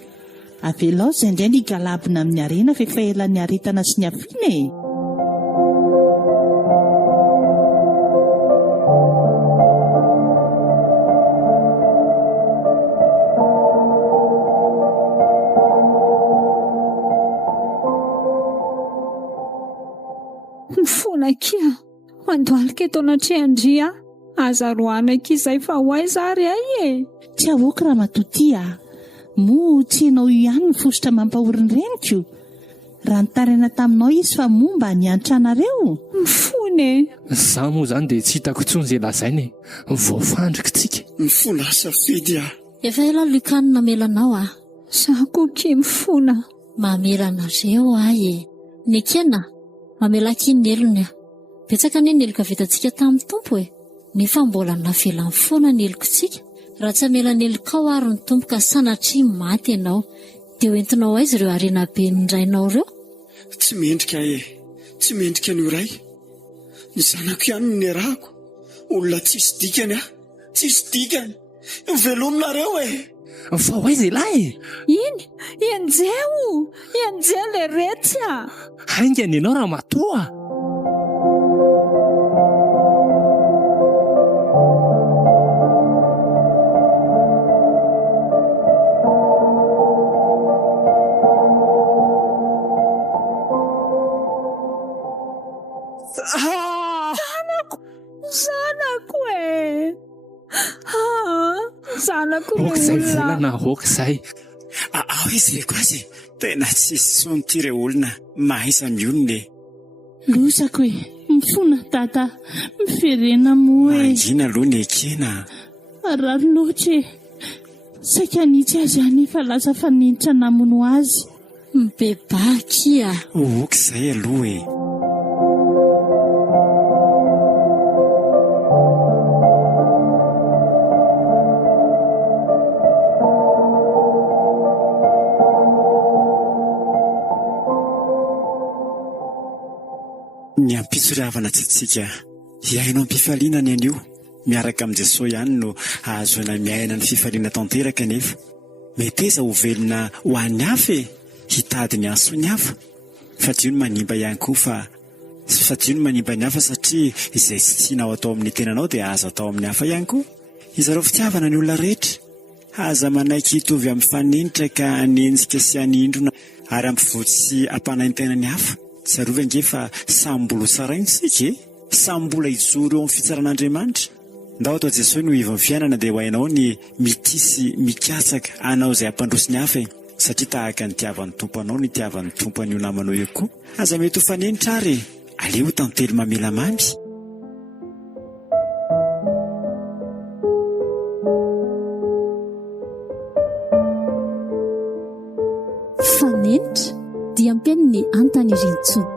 Avelao izay indray ny galabina amin'ny arena fa efa ela ny aretana sy ny afiana e. Mifona kia. Mandoalika eto anatrehandria. Azaroanaka izay fa ho aiza ary ay e. Tsy ahoaka raha matoty a. Moa tsy ianao ihany ny fosotra mampahoriny reniko. Raha nitaraina taminao izy fa momba ny antranareo. Mifona e. Za moa zany dia tsy hitako intsony izay lazainy e. Voafandrika tsika. Mifona safidy ah. Efa ela lokany namelanao a. Za koke mifona. Mamelanareo ay e. Ny kena, mamelaki ny elony a. Betsaka ny eloka vitantsika tamin'ny tompo e. Nefa mbola navelany foana ny elokontsika. Raha tsy amela ny elokao ary ny tompo ka sanatria maty ianao. Dia hoentinao aizy ireo arena be ny rainao ireo? Tsy mendrika e. Tsy mendrika ny iray. Ny zanako ihany ny arahako. Olona tsisy dikany tsisy dikany. Velononareo Fa hoaiza lahy? Iny, enjeo le retsy a. Haingany ianao raha matoa. Zanako zanako Okizay volana okizay. Ao izy le koazy tena tsisy sonty re olona mahaisa miolona. Losako mifona tata miferena moa Mangina aloha ny ekena. Rary loatra saika nitsy azy any efa lasa fanenitra namono azy. Mibebakia. Okizay aloha ny ampitsoravana tsitsika iainao amin'ny fifalinana anio miaraka amin'ny Jesosy ihany no ahazoana miaina ny fifaliana tanteraka nefa meteza ho velona ho an'ny hafa hitady ny anso ny hafa fa dio ny manimba ihany koa fa dio ny manimba ny hafa satria izay tsy tianao atao amin'ny tenanao dia azo atao amin'ny hafa ihany koa. Izareo fitiavana ny olona rehetra aza manaiky hitovy amin'ny faninitra ka hanenjika sy hanindrona ary ampivotsy hampanaintena ny hafa. Zarova ngefa sambola tsarainy sika sambola ijoro eo amin'ny fitsaran'Andriamanitra. Ndao atao Jesosy no ivon'ny fiainana dia ho hainao ny mitisy mikatsaka anao izay hampandroso ny hafa satria tahaka ny tiavan'ny tomponao ny tiavan'ny tompon'io namanao io koa. Aza mety ho fanenitra ary aleo tantely mamela mamy. Fanenitra dia ampiany ny Antany Rintsony.